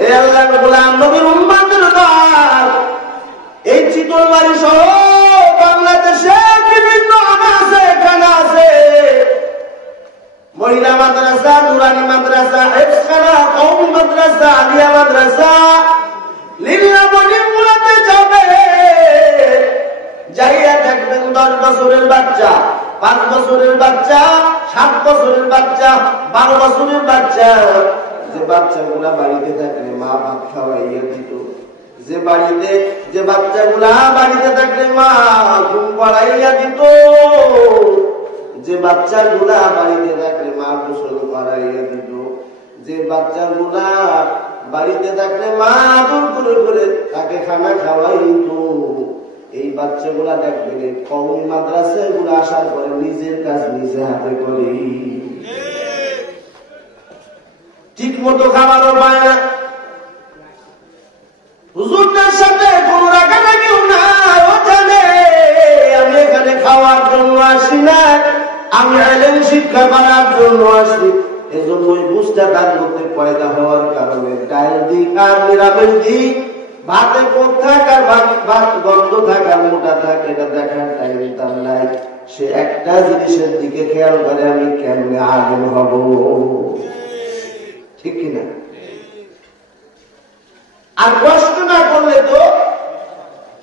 এই আল্লাহর গোলাম নবীর উম্মতের দল এই চিতলমারি সহ বাংলাদেশে বিভিন্ন আনাচে কানাচে মহিলা মাদ্রাসা, নুরানি মাদ্রাসা, হেফজখানা, কওমি মাদ্রাসা, আলিয়া মাদ্রাসা লিল্লামণিপুরাতে যাবে, যাইয়া দেখবেন 10 বছরের বাচ্চা, 5 বছরের বাচ্চা, 7 বছরের বাচ্চা, 12 বছরের বাচ্চা, যে বাচ্চাগুলা বাড়িতে থাকলে মা ভাত খাওয়াইয়া দিত, যে বাচ্চাগুলা বাড়িতে থাকলে মা ঘুম পাড়াইয়া দিত, যে বাচ্চাগুলা বাড়িতে থাকলে মা গোসল করাইয়া দিত, যে বাচ্চাগুলা বাড়িতে থাকলে মা আদর করে করে তাকে খানা খাওয়াইত, এই বাচ্চাগুলা দেখবেন কওমি মাদ্রাসায় গুলো আসার পরে নিজের কাজ নিজে হাতে করে, ঠিক মতো খাবারও পায় না। হুজুরদের সাথে কোন রাগারাগিও না, ও জানে আমি এখানে খাওয়ার জন্য আসি না, আমি ইলম শিক্ষা করার জন্য আসি। এজন্য ওই বুঝটা তার মধ্যে পয়দা হওয়ার কারণে ডাল দিক আর নিরামিষ দিক, ভাতে কোপ থাক আর ভাত গন্ধ থাক আর মোটা থাক, এটা দেখার টাইম তার নাই। সে একটা জিনিসের দিকে খেয়াল করে আমি কেমনে আলেম হব, ঠিক কিনা? আর কষ্ট না করলে তো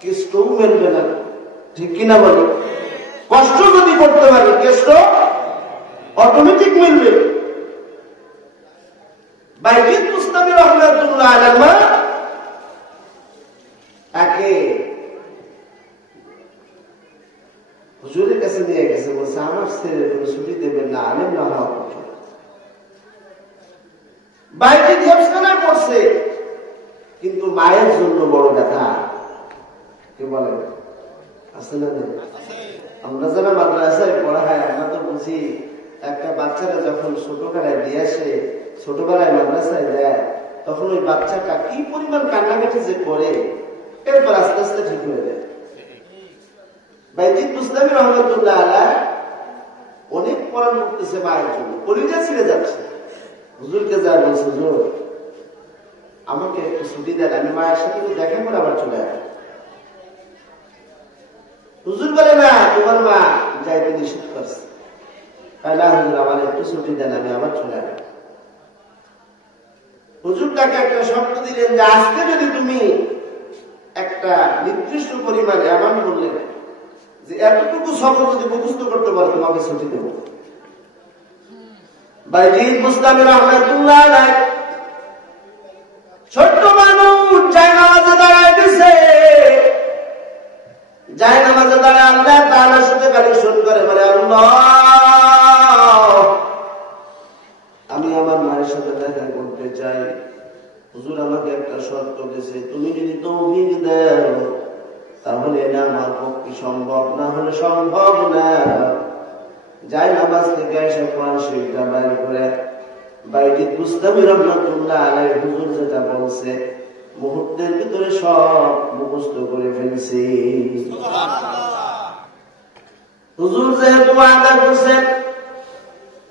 কেষ্টও মেলবে না, ঠিক কিনা বলো? কষ্ট যদি করতে পারি কেষ্ট অটোমেটিক মিলবে। বাইজিদ মুস্তামি রাহমাতুল্লাহ আলাইহি তাকে হুজুরের কাছে নিয়ে গেছে, বলছে আমার ছেলে কোনো ছুটি দেবেন না, আলেম না হওয়া পর্যন্ত। বাইজিদ হেফজখানা করছে, কিন্তু মায়ের জন্য বড় ব্যথা। কি বলেন? আছে না? আমরা যারা মাদ্রাসায় পড়া হয় আমরা তো বুঝি, একটা বাচ্চারা যখন ছোটবেলায় দিয়ে আসে, ছোটবেলায় মাদ্রাসায় দেয়, তখন ওই বাচ্চাটা কি পরিমাণ কান্নাকাটি যে করে, এরপর আস্তে আস্তে ঠিক হয়ে যায়। বাইজিদ মুস্তামি রাহমাতুল্লাহ আলাইহি অনেক পড়ান করতেছে মায়ের জন্য, কলিজা ছিঁড়ে যাচ্ছে। হুজুরকে যা বলছে, হুজুর আমাকে একটু ছুটি দেন, আমি মায়ের সাথে দেখা করে আবার চলে আসি। হুজুর বলে না, তোমার মা যাইতে নিষেধ করছে, না হুজুর আমার একটু ছুটি দেন, আমি আবার চলে আসি। হুজুর তাকে একটা শর্ত দিলেন যে আজকে যদি তুমি একটা নির্দিষ্ট পরিমাণে এমন বললেন যে এতটুকু সফর যদি মুখস্থ করতে পারো তোমাকে ছুটি দেব। বাইজিদ মুস্তামি রাহমাতুল্লাহ আলাইহি ছোট্ট মানুষ আল্লাহ তাআলার সাথে কানেকশন করে বলে, আল্লাহ আমি আমার মায়ের সাথে দেখা করতে চাই। হুজুর আমাকে একটা শর্ত দিয়েছে, তুমি যদি তৌফিক দাও তাহলে এটা আমার পক্ষে সম্ভব, না হলে সম্ভব না। যাই নামাজ থেকে এসে কোরআন শরীফটা বাইর করে বাইটি বুস্তামি রহমাতুল্লাহ আলাইহি হুজুর যেটা বলছে মুহূর্তের ভিতরে সব মুখস্থ করে ফেলছি। হুজুর যেহেতু ওয়াদা করছেন,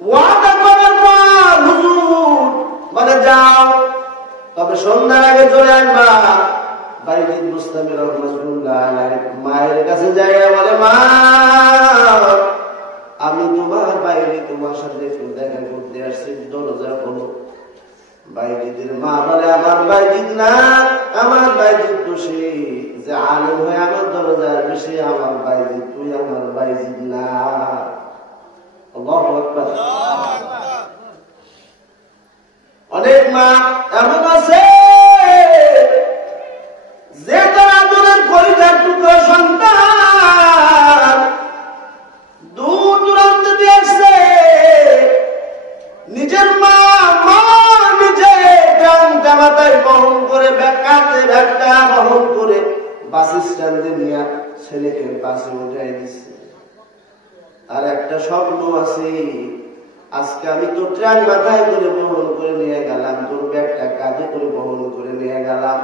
ওয়াদা করার পর হুজুর বলে যাও, তবে সন্ধ্যার আগে চলে আসবা। বাইটি বুস্তামি রহমাতুল্লাহ আলাইহি মায়ের কাছে যাই বলে, মা আমি তোমার বাইরে তোমার সাথে একটু দেখা করতে আসছি, দরজা খোলো। বাইজিদের মা বলে, আমার বাইজিদ না, আমার বাইজিদ তো সে যে আলেম হয়ে আমার দরজা সে আমার বাইজিদ, তুই আমার বাইজিদ না। আল্লাহু আকবার। অনেক মা এমন আছে যে তার আদরের পরিবার টুকরো সন্তান দূর দূরান্ত দিয়ে আসছে, নিজের মা নিজে টানটা মাথায় বহন করে কাঁধে ব্যাগটা বহন করে বাস স্ট্যান্ডে নিয়ে ছেলেকে বাসে উঠাই দিচ্ছে। আর একটা স্বপ্ন আছে, আজকে আমি তোর ট্রাক মাথায় করে বহন করে নিয়ে গেলাম, তোর ব্যাগটা কাঁধে করে বহন করে নিয়ে গেলাম,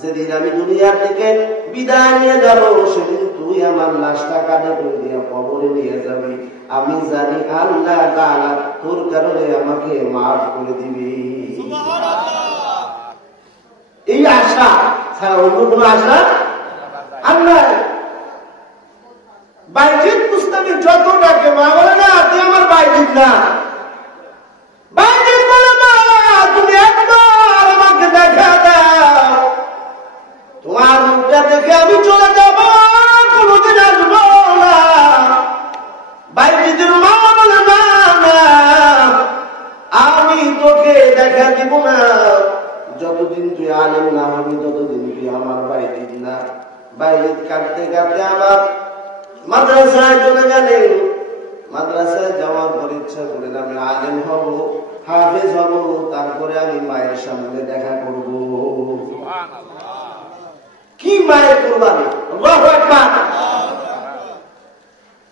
যেদিন আমি দুনিয়ার থেকে বিদায় নিয়ে যাবো সেদিন তুই আমার লাশটা কাঁধে করে নিয়ে কবরে নিয়ে যাবি। আমি জানি আল্লাহ তাআলা তোর কারণে আমাকে মাফ করে দিবি। এই আশা ছাড়া অন্য কোনো আশা আল্লাহ। বাইজিদ বুস্তামি যত ডাকে মা বলে, না তুই আমার বাইজিদ না। বাইজিদ বলে, মা তুমি একবার আমাকে দেখা দাও, তোমার মুখটা দেখে আমি চলে যাব, কোনোদিন আসবো না। বাইজিদের মা বলে, না না আমি তোকে দেখা দিব না, যতদিন তুই আলেম না হবি ততদিন তুই আমার বাইজিদ না। বাইজিদ কাঁদতে কাঁদতে আমার মাদ্রাসায় চলে গেলেন। মাদ্রাসায় যাওয়ার পর ইচ্ছা করেন আমি আলেম হব, হাফেজ হব, তারপরে আমি মায়ের সামনে দেখা করব। কি মায়ের কুরবানি! আল্লাহু আকবার।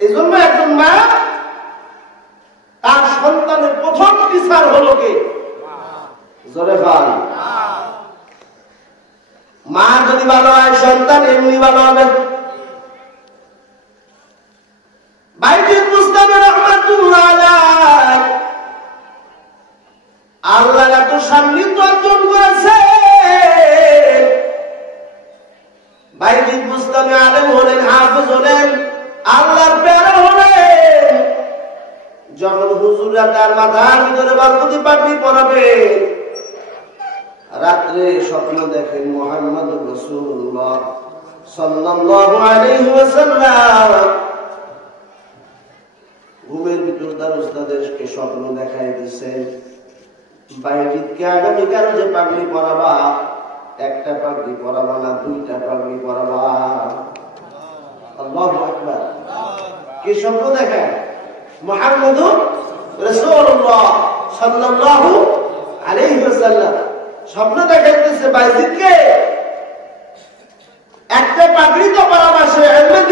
এই জন্য একজন মা তার সন্তানের প্রথম টিচার হলো কে? জোরে বল। মা যদি ভালো হয় সন্তান এমনি ভালো হবে। বাইজিদ বুস্তামি রহমাতুল্লাহ আলাইহি আল্লাহ এত সান্নিধ্য অর্জন করেছে। বাইজিদ বুস্তামি আলেম হলেন, হাফেজ হলেন, আল্লাহর প্যারা হলেন। যখন হুজুররা তার মাথার ভিতরে বরকতি পাগড়ি পরাবে, রাত্রে স্বপ্ন দেখেন মুহাম্মদুর রাসূলুল্লাহ সাল্লাল্লাহু আলাইহি ওয়াসাল্লাম ঘুমের ভিতর তার উস্তাদেরকে স্বপ্ন দেখাই দিচ্ছে, বাইজিদকে আগামীকাল যে পাগড়ি পরাবা, একটা পাগড়ি পরাবা না, দুইটা পাগড়ি পরাবা। আল্লাহু আকবার। কি স্বপ্ন দেখায়? মুহাম্মদুর রাসূলুল্লাহ সাল্লাল্লাহু আলাইহি ওয়াসাল্লাম স্বপ্ন দেখাইতেছে বাইজিদকে একটা পাগড়ি তো পরাবা, সে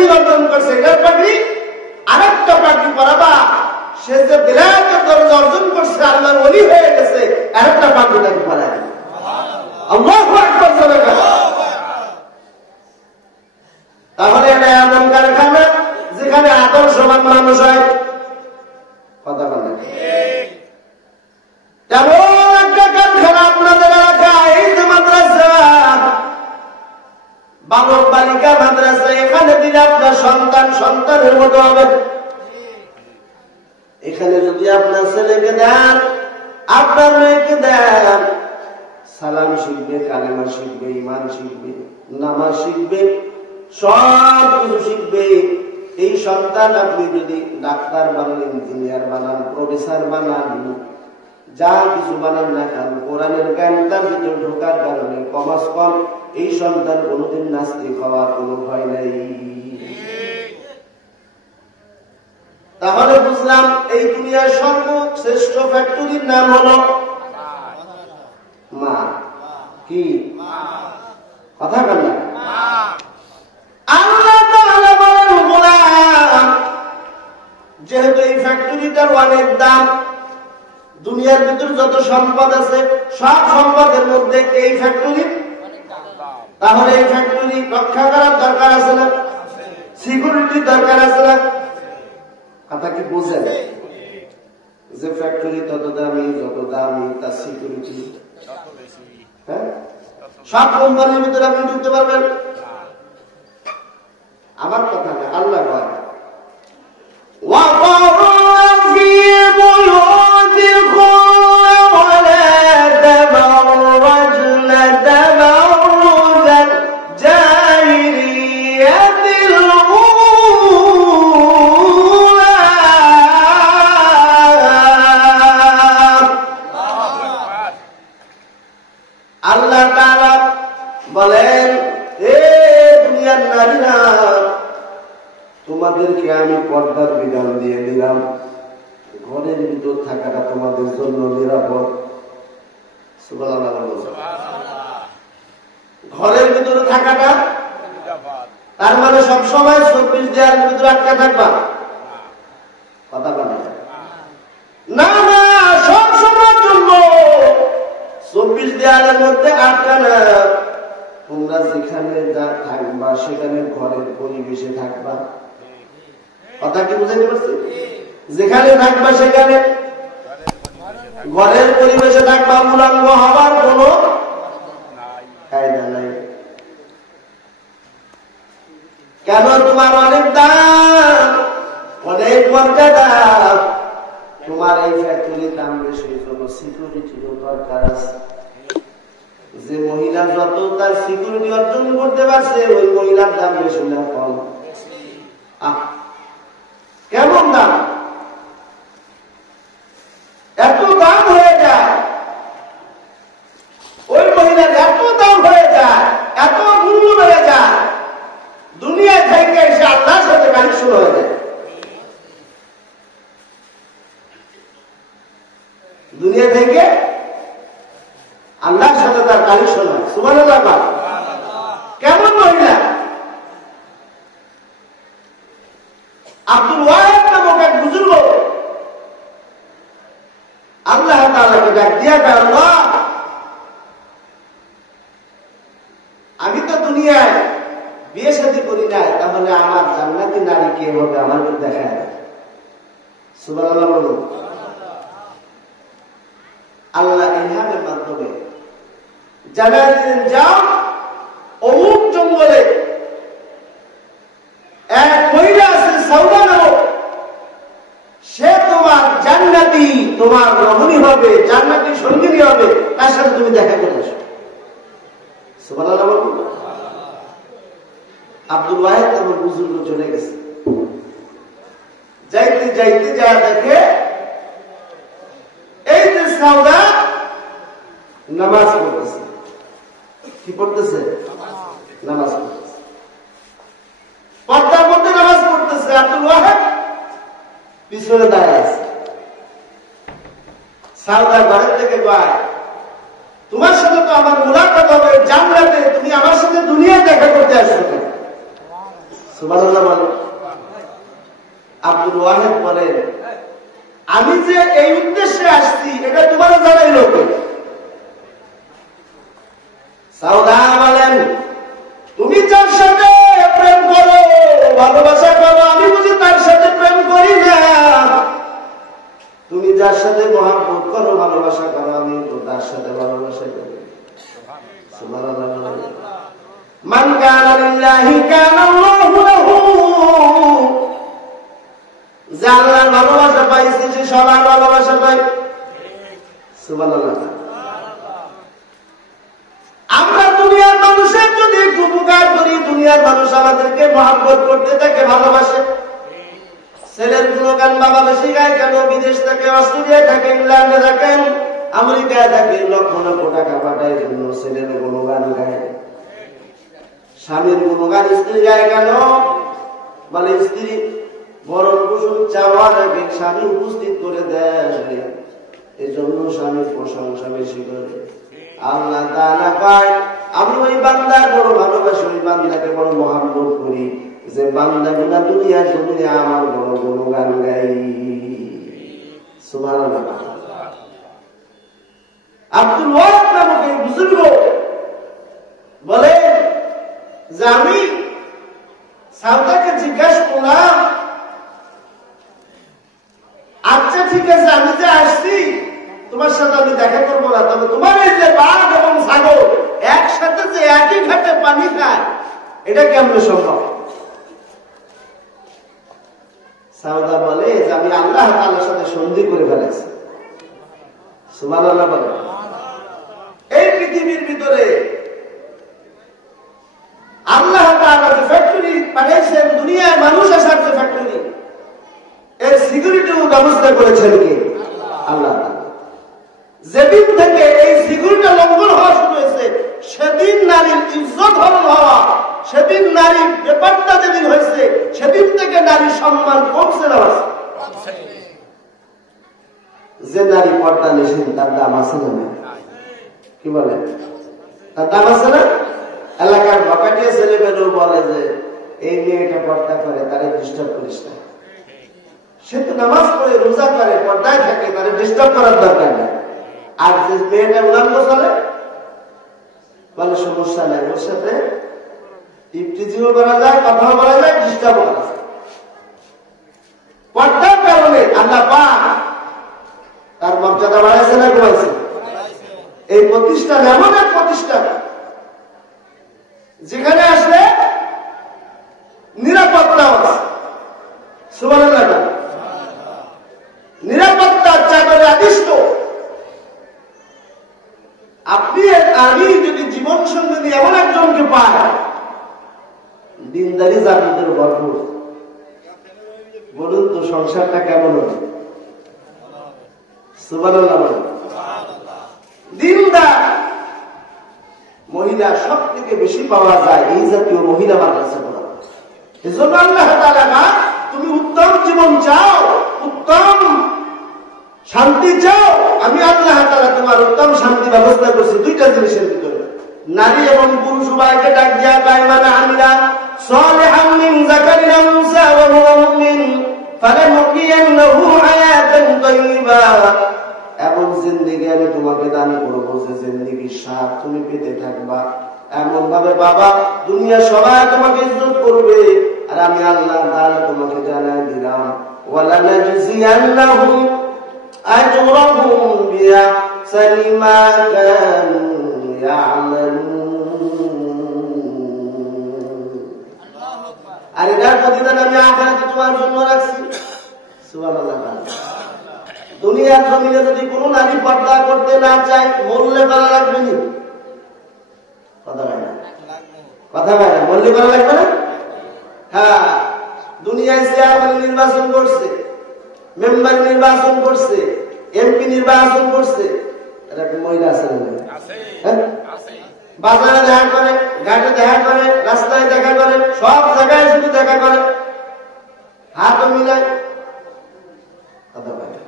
ইলম অর্জন করছে, এটার পাগড়ি আরেকটা পাগড়ি পরাবা, সে যে বিলায়াতের দরজা অর্জন করছে, আল্লাহর ওলি হয়ে গেছে, আরেকটা পাগড়ি তাকে পরায়। আল্লাহু আকবার। তাহলে এটা এমন কারখানা যেখানে আদর্শবান মানুষ হয়, কথা বলেন। তেমন একটা কারখানা আপনাদের এলাকায়, এই যে মাদ্রাসা, বালক বালিকা মাদ্রাসা, এখানে দিলে আপনার সন্তান সন্তানের মতো হবে। এখানে যদি আপনার ছেলেকে দেন, আপনার মেয়েকে দেন, সালাম শিখবে, কালেমা শিখবে, ঈমান শিখবে, নামাজ শিখবে, সব কিছু শিখবে। এই সন্তান আপনি যদি ডাক্তার বানান, ইঞ্জিনিয়ার বানান, প্রফেসর বানান, যা কিছু বানান না কেন, কোরআনের জ্ঞান তার ভিতরে ঢোকার কারণে কমাস কম এই সন্তান কোনোদিন নাস্তিক হওয়ার কোনো ভয় নাই। তাহলে বুঝলাম এই দুনিয়ার সর্বশ্রেষ্ঠ ফ্যাক্টরির নাম হলো মা। কি কথা বল না? আল্লাহ তাআলা বলেন গোলাম, যেহেতু এই ফ্যাক্টরিটার অনেক দাম, দুনিয়ার ভিতর যত সম্পদ আছে সব সম্পদের মধ্যে এই ফ্যাক্টরি, তাহলে এই ফ্যাক্টরি রক্ষা করার দরকার আছে না? সিকিউরিটির দরকার আছে না? কথা কি বুঝেন? যে ফ্যাক্টরি তত দামি, যত দামি তার সিকিউরিটি। হ্যাঁ, সব কোম্পানির ভিতরে আপনি ঢুকতে পারবেন? আমার কথা না, আল্লাহ বলে আল্লাহ তাআলা বলেন, হে দুনিয়ার নারীরা, তোমাদেরকে আমি পর্দার বিধান দিয়ে দিলাম, ঘরের ভিতর থাকাটা তোমাদের জন্য নিরাপদ। সুবহানাল্লাহ। ঘরের ভিতরে থাকাটা তার মানে সবসময় 24 দেওয়ালের ভিতরে আটকা থাকবা? কথা বলা না, না, সব সময়ের জন্য 24 দেওয়ালের মধ্যে আটকা না। তোমরা যেখানে যা থাকবা সেখানে ঘরের পরিবেশে থাকবা। কথা কি বুঝাইতে পারছি? যেখানে থাকবা সেখানে ঘরের পরিবেশে থাকবা, মূলাঙ্গ হবার কোন কায়দা নাই। কেন? তোমার অনেক দাম, অনেক মর্যাদা, তোমার এই ফ্যাক্টরির দাম বেশি, জন্য সিকিউরিটিরও দরকার আছে। যে মহিলা যত তার সিকিউরিটি অর্জন করতে পারছে, ওই মহিলার দাম বেশি না কম? কেমন দাম? এত দাম হয়ে যায়, ওই মহিলার এত দাম হয়ে যায়, এত মূল্য বেড়ে যায়, দুনিয়া থেকে এসে আল্লাহর সাথে কানেকশন হয়ে যায়। দুনিয়া থেকে আল্লাহর সাথে তার কানেকশন হয়। সুবহানাল্লাহ। কেমন মহিলা? আব্দুল ওয়াহিদ নামক এক বুজুর্গ আল্লাহ তাআলাকে ডাক দিয়া কয়, আল্লাহ, আমি তো দুনিয়ায় বিয়ে শাদী করি নাই, তাহলে আমার জান্নাতি নারী কে হবে? আমার একটু দেখায়। সুবহানাল্লাহ বলুন। আল্লাহ ইলহামের মাধ্যমে জানায় দিলেন, যাও অমুক জঙ্গলে এক মহিলা আছে সাউদা নামক, সে তোমার জান্নাতি, তোমার রমণী হবে, জান্নাতি সঙ্গিনী হবে, তার সাথে তুমি দেখা করে আসো। সুবহানাল্লাহ বলুন। আব্দুল ওয়াহিদ নামক বুজুর্গ চলে গেছে, যাইতে যাইতে যা দেখে এই যে সাউদা নামাজ পড়তেছে। কি পড়তেছে? নামাজ পড়তেছে, পর্দার মধ্যে নামাজ পড়তেছে। আব্দুল ওয়াহিদ পিছনে দাঁড়ায় আছে। সাউদা ঘরের থেকে কয়, তোমার সাথে তো আমার মুলাকাত হবে জান্নাতে, তুমি আমার সাথে দুনিয়ায় দেখা করতে আসছো কেন? সুবহানাল্লাহ বলেন। আব্দুল ওয়াহিদ বলেন, আমি যে এই উদ্দেশ্যে আসছি এটা তোমার জানাই লোক। সাউদা বলেন, তুমি যার সাথে প্রেম করো, ভালোবাসা করো, আমি বুঝি তার সাথে প্রেম করি না। তুমি যার সাথে মহব্বত করো, ভালোবাসা করো, আমি তো তার সাথে ভালোবাসা করি। সুবহানাল্লাহ। মান কানা লিল্লাহি কানা আল্লাহু লাহু। যে আল্লাহর ভালোবাসা পাইছে সে সবার ভালোবাসা পায়। সুবহানাল্লাহ। আমরা দুনিয়ার মানুষের যদি একটু উপকার করি, দুনিয়ার মানুষ আমাদেরকে মহব্বত করতে থাকে, ভালোবাসে। ছেলের গুণগান বাবা বেশি গায় কেন? বিদেশ থেকে, অস্ট্রেলিয়ায় থাকে, ইংল্যান্ডে থাকেন, আমেরিকায় থাকে, লক্ষ লক্ষ টাকা পাঠায় জন্য ছেলের গুণগান গায়। স্বামীর গুণগান স্ত্রী গায় কেন? বলে স্ত্রী বরণ পোষণ চাওয়ার আগে স্বামী উপস্থিত করে দেয়, এজন্য স্বামীর প্রশংসা বেশি করে। আল্লাহ তাআলা কয়, আমি ওই বান্দার বড় ভালোবাসি, ওই বান্দাকে বড় মহব্বত করি, যে বান্দাগুলা দুনিয়ার জমিনে আমার বড় গুণগান গাই। সুবহানাল্লাহ। আব্দুল ওয়াহাব নামক এই বুজুর্গ বলে যে আমি সাউদাকে জিজ্ঞাসা করলাম, আচ্ছা ঠিক আছে, আমি যে আসছি তোমার সাথে আমি দেখা করবো না, তবে তোমার এই যে বাঘ এবং ছাগল একসাথে যে একই ঘাটে পানি খায়, এটা কেমন সম্ভব? সাউদা বলে যে আমি আল্লাহ তাআলার সাথে সন্ধি করে ফেলেছি। সুবহানাল্লাহ বলে। এই পৃথিবীর ভিতরে আল্লাহ তাআলা যে ফ্যাক্টরি পাঠিয়েছেন, দুনিয়ায় মানুষ আসার যে ফ্যাক্টরি, এর সিকিউরিটিও ব্যবস্থা করেছেন কি? আল্লাহ তাআলা। যেদিন থেকে এই সিকিউরিটি লঙ্ঘন হওয়া শুরু হয়েছে, সেদিন নারীর ইজ্জত হরণ হওয়া, সেদিন নারীর ব্যাপারটা যেদিন হয়েছে, সেদিন থেকে নারীর সম্মান কমছে না। যে নারী পর্দা নিষেধ, তার দাম আছে না? কি বলে? তার দাম আছে না? এলাকার বকাটিয়া ছেলেমেয়েও বলে যে এই মেয়েটা পর্দা করে, তারে ডিস্টার্ব করিস না। সে তো নামাজ পড়ে রোজা করে, পর্দায় থাকে, তারে ডিস্টার্ব করার দরকার নেই। আর যে মেয়েটা উলাঙ্গ চলে, বলে সমস্যা নেই, ওর সাথে টিপটিজিও করা যায়, কথাও বলা যায়, ডিস্টার্বও করা যায়। পর্দার কারণে আল্লাহ পাক তার মর্যাদা বাড়াইছে না কমাইছে? এই প্রতিষ্ঠান এমন এক প্রতিষ্ঠান যেখানে আসলে নিরাপত্তা আছে। সুবহানাল্লাহ। নিরাপত্তার চাদরে আদিষ্ট। আপনি আমি যদি জীবন সঙ্গী এমন একজনকে পাই, দিনদারি জাতিদের ভরপুর, বলুন তো সংসারটা কেমন হবে? সুবহানাল্লাহ। দিনদার মহিলা সব থেকে বেশি পাওয়া যায় এই জাতীয় মহিলা মাদ্রাসা পড়া। এজন্য আল্লাহ তাআলা, তুমি উত্তম জীবন চাও, উত্তম শান্তি চাও, আমি আল্লাহ তাআলা তোমার উত্তম শান্তি ব্যবস্থা করছি দুইটা জিনিসের ভিতরে। নারী এবং পুরুষ উভয়কে ডাক দিয়া কয়, মান আমিলা সালিহান মিন যাকারিন আও উনসা ওয়া হুয়া মুমিন ফালানুহইয়ান্নাহু হায়াতান তাইয়্যিবা। এমন জিন্দেগি আমি তোমাকে দান করবো যে জিন্দেগির স্বাদ তুমি পেতে থাকবা। এমন ভাবে বাবা দুনিয়া সবাই তোমাকে ইজ্জত করবে, আর আমি আল্লাহ তাআলা তোমাকে জানাই দিলাম, ওয়ালা নাজজিয়ান্নাহুম আজরাহুম বিআহসানি মা কানু ইয়ামালুন। আর এটার প্রতিদান আমি আখিরাতে তোমার জন্য রাখছি। সুবহানাল্লাহ। দুনিয়ার জমিনে যদি কোন নারী পর্দা করতে না চায়, মরলে করা লাগবে না? কথা হয় না, কথা হয় না, মরলে করা লাগবে না? হ্যাঁ, দুনিয়ায় চেয়ারম্যান নির্বাচন করছে, মেম্বার নির্বাচন করছে, এমপি নির্বাচন করছে, এটা কি মহিলা আছে না? বাজারে দেখা করে, ঘাটে দেখা করে, রাস্তায় দেখা করে, সব জায়গায় শুধু দেখা করে, হাতও মিলায়। কথা হয় না।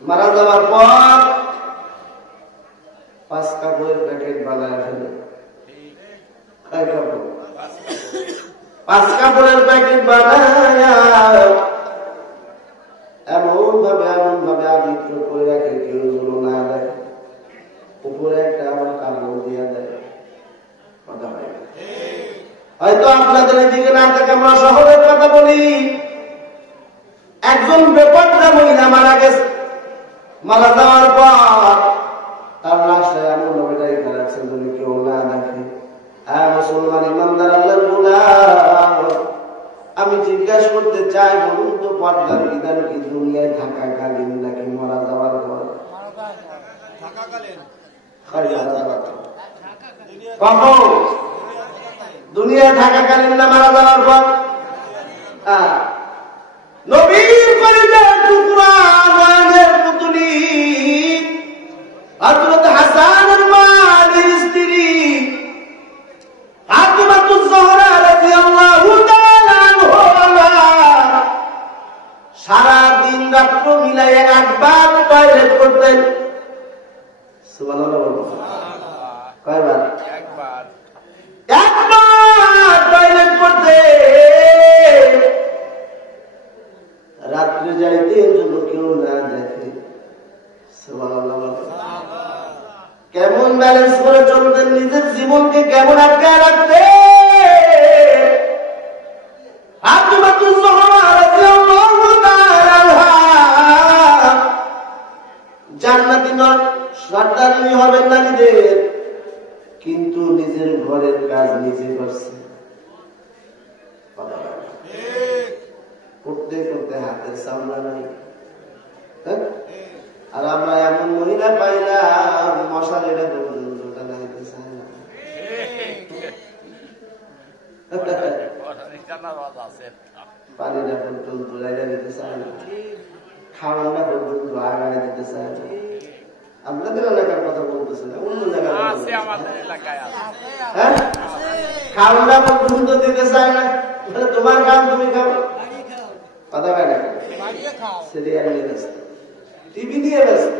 মারা যাওয়ার পর 5 কাপড়ের প্যাকেট বানায় ফেলে। 5 কাপড়ের প্যাকেট বানায় এমন ভাবে আবিত্র করে রাখে, কেউ যেন না দেয়, উপরে একটা আবার কাপড় দিয়ে দেয়। কথা হয়। হয়তো আপনাদের এদিকে না থাকে, আমরা শহরের কথা বলি। একজন বেপরদা মহিলা মারা গেছে, মারা যাওয়ার পর তার লাশটা এমন ভাবে রেখে রাখছেন যদি কেউ না দেখে। হ্যাঁ মুসলমান ইমানদার আল্লাহর গোলাম, আমি জিজ্ঞাসা করতে চাই, বলুন তো পর্দার বিধান কি দুনিয়ায় থাকাকালীন নাকি মারা যাওয়ার পর? কখন? দুনিয়ায় থাকাকালীন না মারা যাওয়ার পর? নবীর পরিচয় টুকরা নয়নের পুতুলি হযরত হাসানের মায়ের স্ত্রী ফাতিমাতুজ জোহরা রাদিয়াল্লাহু তাআলা কয়বার? একবার। একবার টয়লেট করতে রাত্রে যাইতে জন্য কেউ না দেখে। সুবহানাল্লাহ। কেমন ব্যালেন্স করে চলতেন, নিজের জীবনকে কেমন আটকায় রাখতে। জান্নাতি সর্দারিনী হবেন নারীদের, কিন্তু নিজের ঘরের কাজ নিজে করছে। করতে করতে হাতের সামলা নাই। আর আমরা এমন মহিলা পাইলাম মশারিটা পর্যন্ত টানাইতে চায় না। পানিটা পর্যন্ত জায়গা দিতে চায় না, খাওয়াটা পর্যন্ত আগায় দিতে চায় না। আপনাদের এলাকার কথা বলতেছে না, অন্য জায়গায় হ্যাঁ, খাওয়াটা পর্যন্ত দিতে চায় না। তোমার খাও, তুমি খাও, কথা হয় না। সিরিয়াল নিয়ে ব্যস্ত, টিভি নিয়ে ব্যস্ত।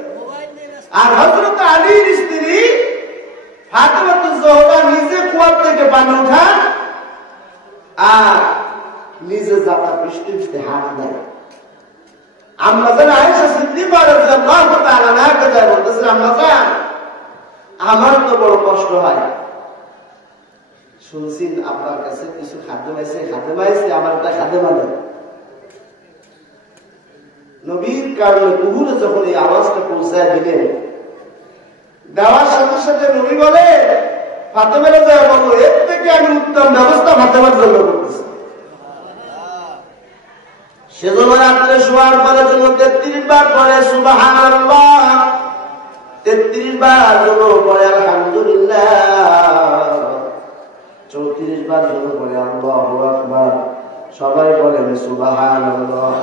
আর হযরত আলীর স্ত্রী ফাতেমাতুজ জোহরা নিজে কুয়ার থেকে পানি উঠান আর নিজে জাতা পৃষ্ঠে পৃষ্ঠে হাত দেয়। আম্মা জান আয়েশা সিদ্দিকা রাদিয়াল্লাহু তাআলা আনহা যায় বলতেছেন, আম্মা জান আমার তো বড় কষ্ট হয়, শুনছি আপনার কাছে কিছু খাদ্য পাইছে আমার একটা খাদ্য বানায়। নবীর কারণে কুহুরে যখন এই আওয়াজটা পৌঁছায় দিলেন, দেওয়ার সাথে সাথে নবী বলে ফাতেমারে যায় বলো, এর থেকে আমি উত্তম ব্যবস্থা ফাতেমার জন্য করতেছি। সেজন্য রাত্রে শোয়ার পরে জন্য 33 বার পরে সুবহানাল্লাহ, 33 বার জন্য পরে আলহামদুলিল্লাহ, 34 বার জন্য পরে আল্লাহু আকবার। সবাই বলেন সুবহানাল্লাহ,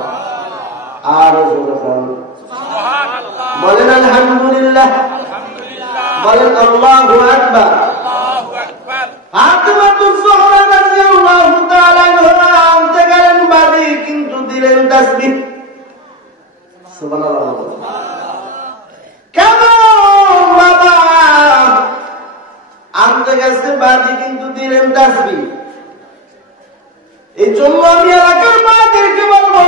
আর বলেন আলহামদুলিল্লাহ, বলেন আল্লাহু আকবার। ফাতেমাতুজ জোহরা রাদিয়াল্লাহু তাআলা আনহা আনতে গেলেন বাড়ি, কিন্তু দিলেন তাসবিহ। সুবহানাল্লাহ। কেমন বাবা আনতে গেছে বাড়ি, কিন্তু দিলেন তাসবিহ। এই জন্য আমি এলাকার মাদেরকে বলবো,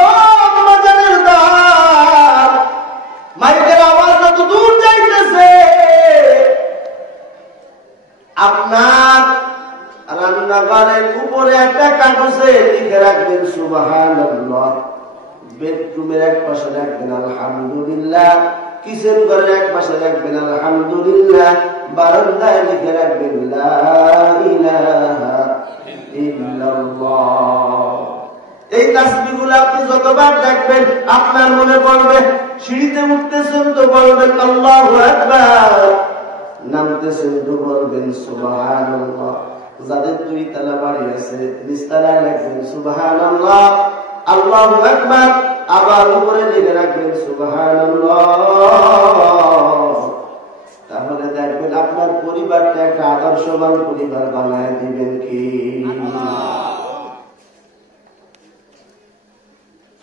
মাইকের আওয়াজ যত দূর যাইতেছে, আপনার রান্নাঘরের উপরে একটা কাগজে লিখে রাখবেন সুবহানাল্লাহ, বেডরুমের এক পাশে রাখবেন আলহামদুলিল্লাহ, কিচেন ঘরের এক পাশে রাখবেন আলহামদুলিল্লাহ, বারান্দায় লিখে রাখবেন লা ইলাহা ইল্লাল্লাহ। এই তাসবিহগুলো আপনি যতবার দেখবেন আপনার মনে পড়বে। সিঁড়িতে উঠতেছেন তো বলবেন আল্লাহু আকবার, নামতেছেন তো বলবেন সুবহানাল্লাহ। যাদের 2 তলা বাড়ি আছে নিচতলায় রাখবেন সুবহানাল্লাহ, আল্লাহু আকবার, আবার উপরে লিখে রাখবেন সুবহানাল্লাহ। তাহলে দেখবেন আপনার পরিবারটা একটা আদর্শবান পরিবার বানায় দিবেন কি।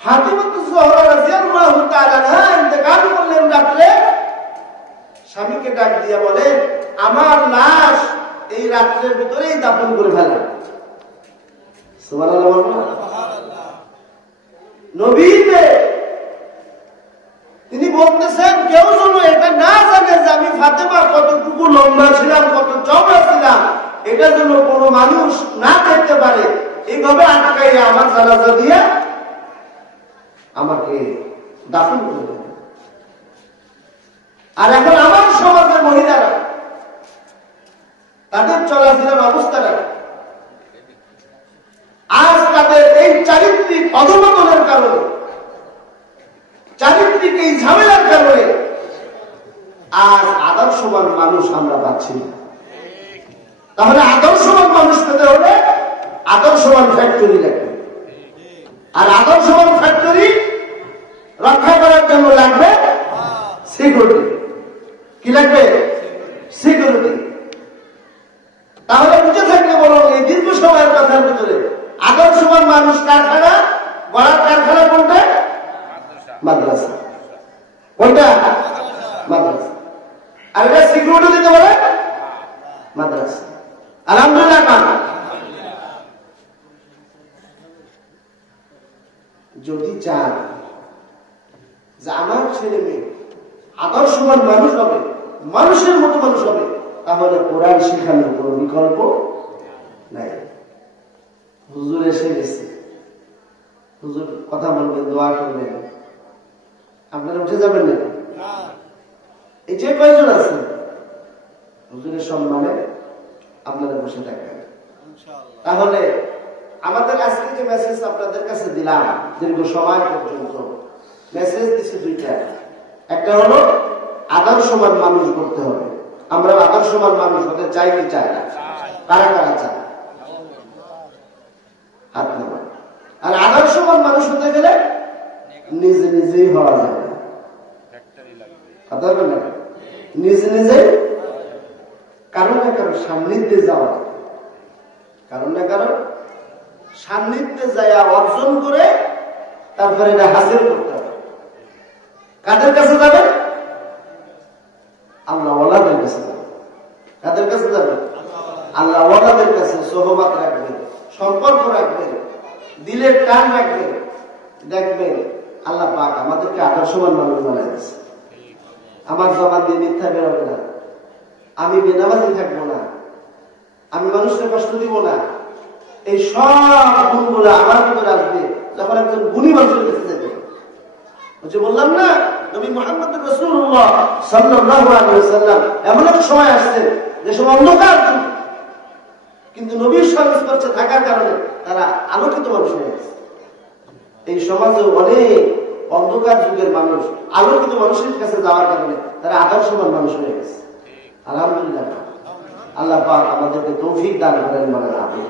ফাতেমাতুজ জোহরা রাদিয়াল্লাহু তাআলা আনহা ইন্তেকাল করলেন রাত্রে। স্বামীকে ডাক দিয়া বলে, আমার লাশ এই রাত্রের ভিতরেই দাফন করে ফেলা। সুবহানাল্লাহ। নবীকে তিনি বলতেছেন, কেউ যেন এটা না জানে যে আমি ফাতেমা কতটুকু লম্বা ছিলাম, কত চওড়া ছিলাম, এটা যেন কোনো মানুষ না দেখতে পারে। এইভাবে আটকাইয়া আমার জানাজা দিয়া আমাকে দাফন করে দেবে। আর এখন আমার সমাজের মহিলারা তাদের চলাফেরার অবস্থাটা আজ তাদের এই চারিত্রিক অধঃপতনের কারণে, চারিত্রিক এই ঝামেলার কারণে আজ আদর্শবান মানুষ আমরা পাচ্ছি না। তাহলে আদর্শবান মানুষ পেতে হলে আদর্শবান ফ্যাক্টরি লাগবে। আর আদর্শবান ফ্যাক্টরি রক্ষা করার জন্য লাগবে সিকিউরিটি। কি লাগবে? সিকিউরিটি। তাহলে বুঝে থাকলে বলুন, এই দীর্ঘ সময়ের কথার ভিতরে আদর্শবান মানুষ কারখানা গড়ার কারখানা কোনটা? মাদ্রাসা। কোনটা? মাদ্রাসা। আর এটা সিকিউরিটি দিতে পারে আলহামদুলিল্লাহ। যদি চান যে আমার ছেলে মেয়ে আদর্শবান মানুষ হবে, মানুষের মতো মানুষ হবে, তাহলে কোরআন শেখানোর কোন বিকল্প নাই। হুজুর এসে গেছে, হুজুর কথা বলবেন, দোয়া করবেন, আপনারা উঠে যাবেন না? এই যে কয়জন আছেন হুজুরের সম্মানে আপনারা বসে থাকবেন। তাহলে আমাদের আজকে যে মেসেজ আপনাদের কাছে দিলাম, দীর্ঘ সময় পর্যন্ত মেসেজ দিচ্ছে দুইটা। একটা হলো আদর্শবান মানুষ করতে হবে। আমরা আদর্শবান মানুষ হতে চাই কি চাই না? কারা কারা চায়? হাত নামান। আর আদর্শবান মানুষ হতে গেলে নিজে নিজেই হওয়া যাবে না, কথা বলেন না, নিজে নিজে কারণ না কারণ সান্নিধ্যে যাওয়া, কারণ না কারণ সান্নিধ্যে যায় অর্জন করে তারপরে এটা হাসিল করতে হবে। কাদের কাছে যাবে? আল্লাহ ওয়ালাদের কাছে যাবে। কাদের কাছে যাবে? আল্লাহ ওয়ালাদের কাছে সোহবত রাখবেন, সম্পর্ক রাখবেন, দিলের টান রাখবেন। দেখবেন আল্লাহ পাক আমাদেরকে আদর্শবান মানুষ বানায় দিয়েছে। আমার জবান দিয়ে মিথ্যা বেরোবে না, আমি বেনামাজি থাকবো না, আমি মানুষকে কষ্ট দিব না। এই সব গুণগুলো আমার ভিতরে আসবে যখন একজন গুণী মানুষের কাছে যেতে। বললাম না, নবী মুহাম্মদ রাসূলুল্লাহ সাল্লাল্লাহু আলাইহি ওয়াসাল্লাম এমন এক সময় আসছে যে সময় অন্ধকার, কিন্তু নবীর সংস্পর্শে থাকার কারণে তারা আলোকিত মানুষ হয়ে গেছে। এই সমাজে অনেক অন্ধকার যুগের মানুষ আলোকিত মানুষের কাছে যাওয়ার কারণে তারা আদর্শবান মানুষ হয়ে গেছে। আলহামদুলিল্লাহ। আল্লাহ পাক আমাদেরকে তৌফিক দান করেন, বলেন আমিন।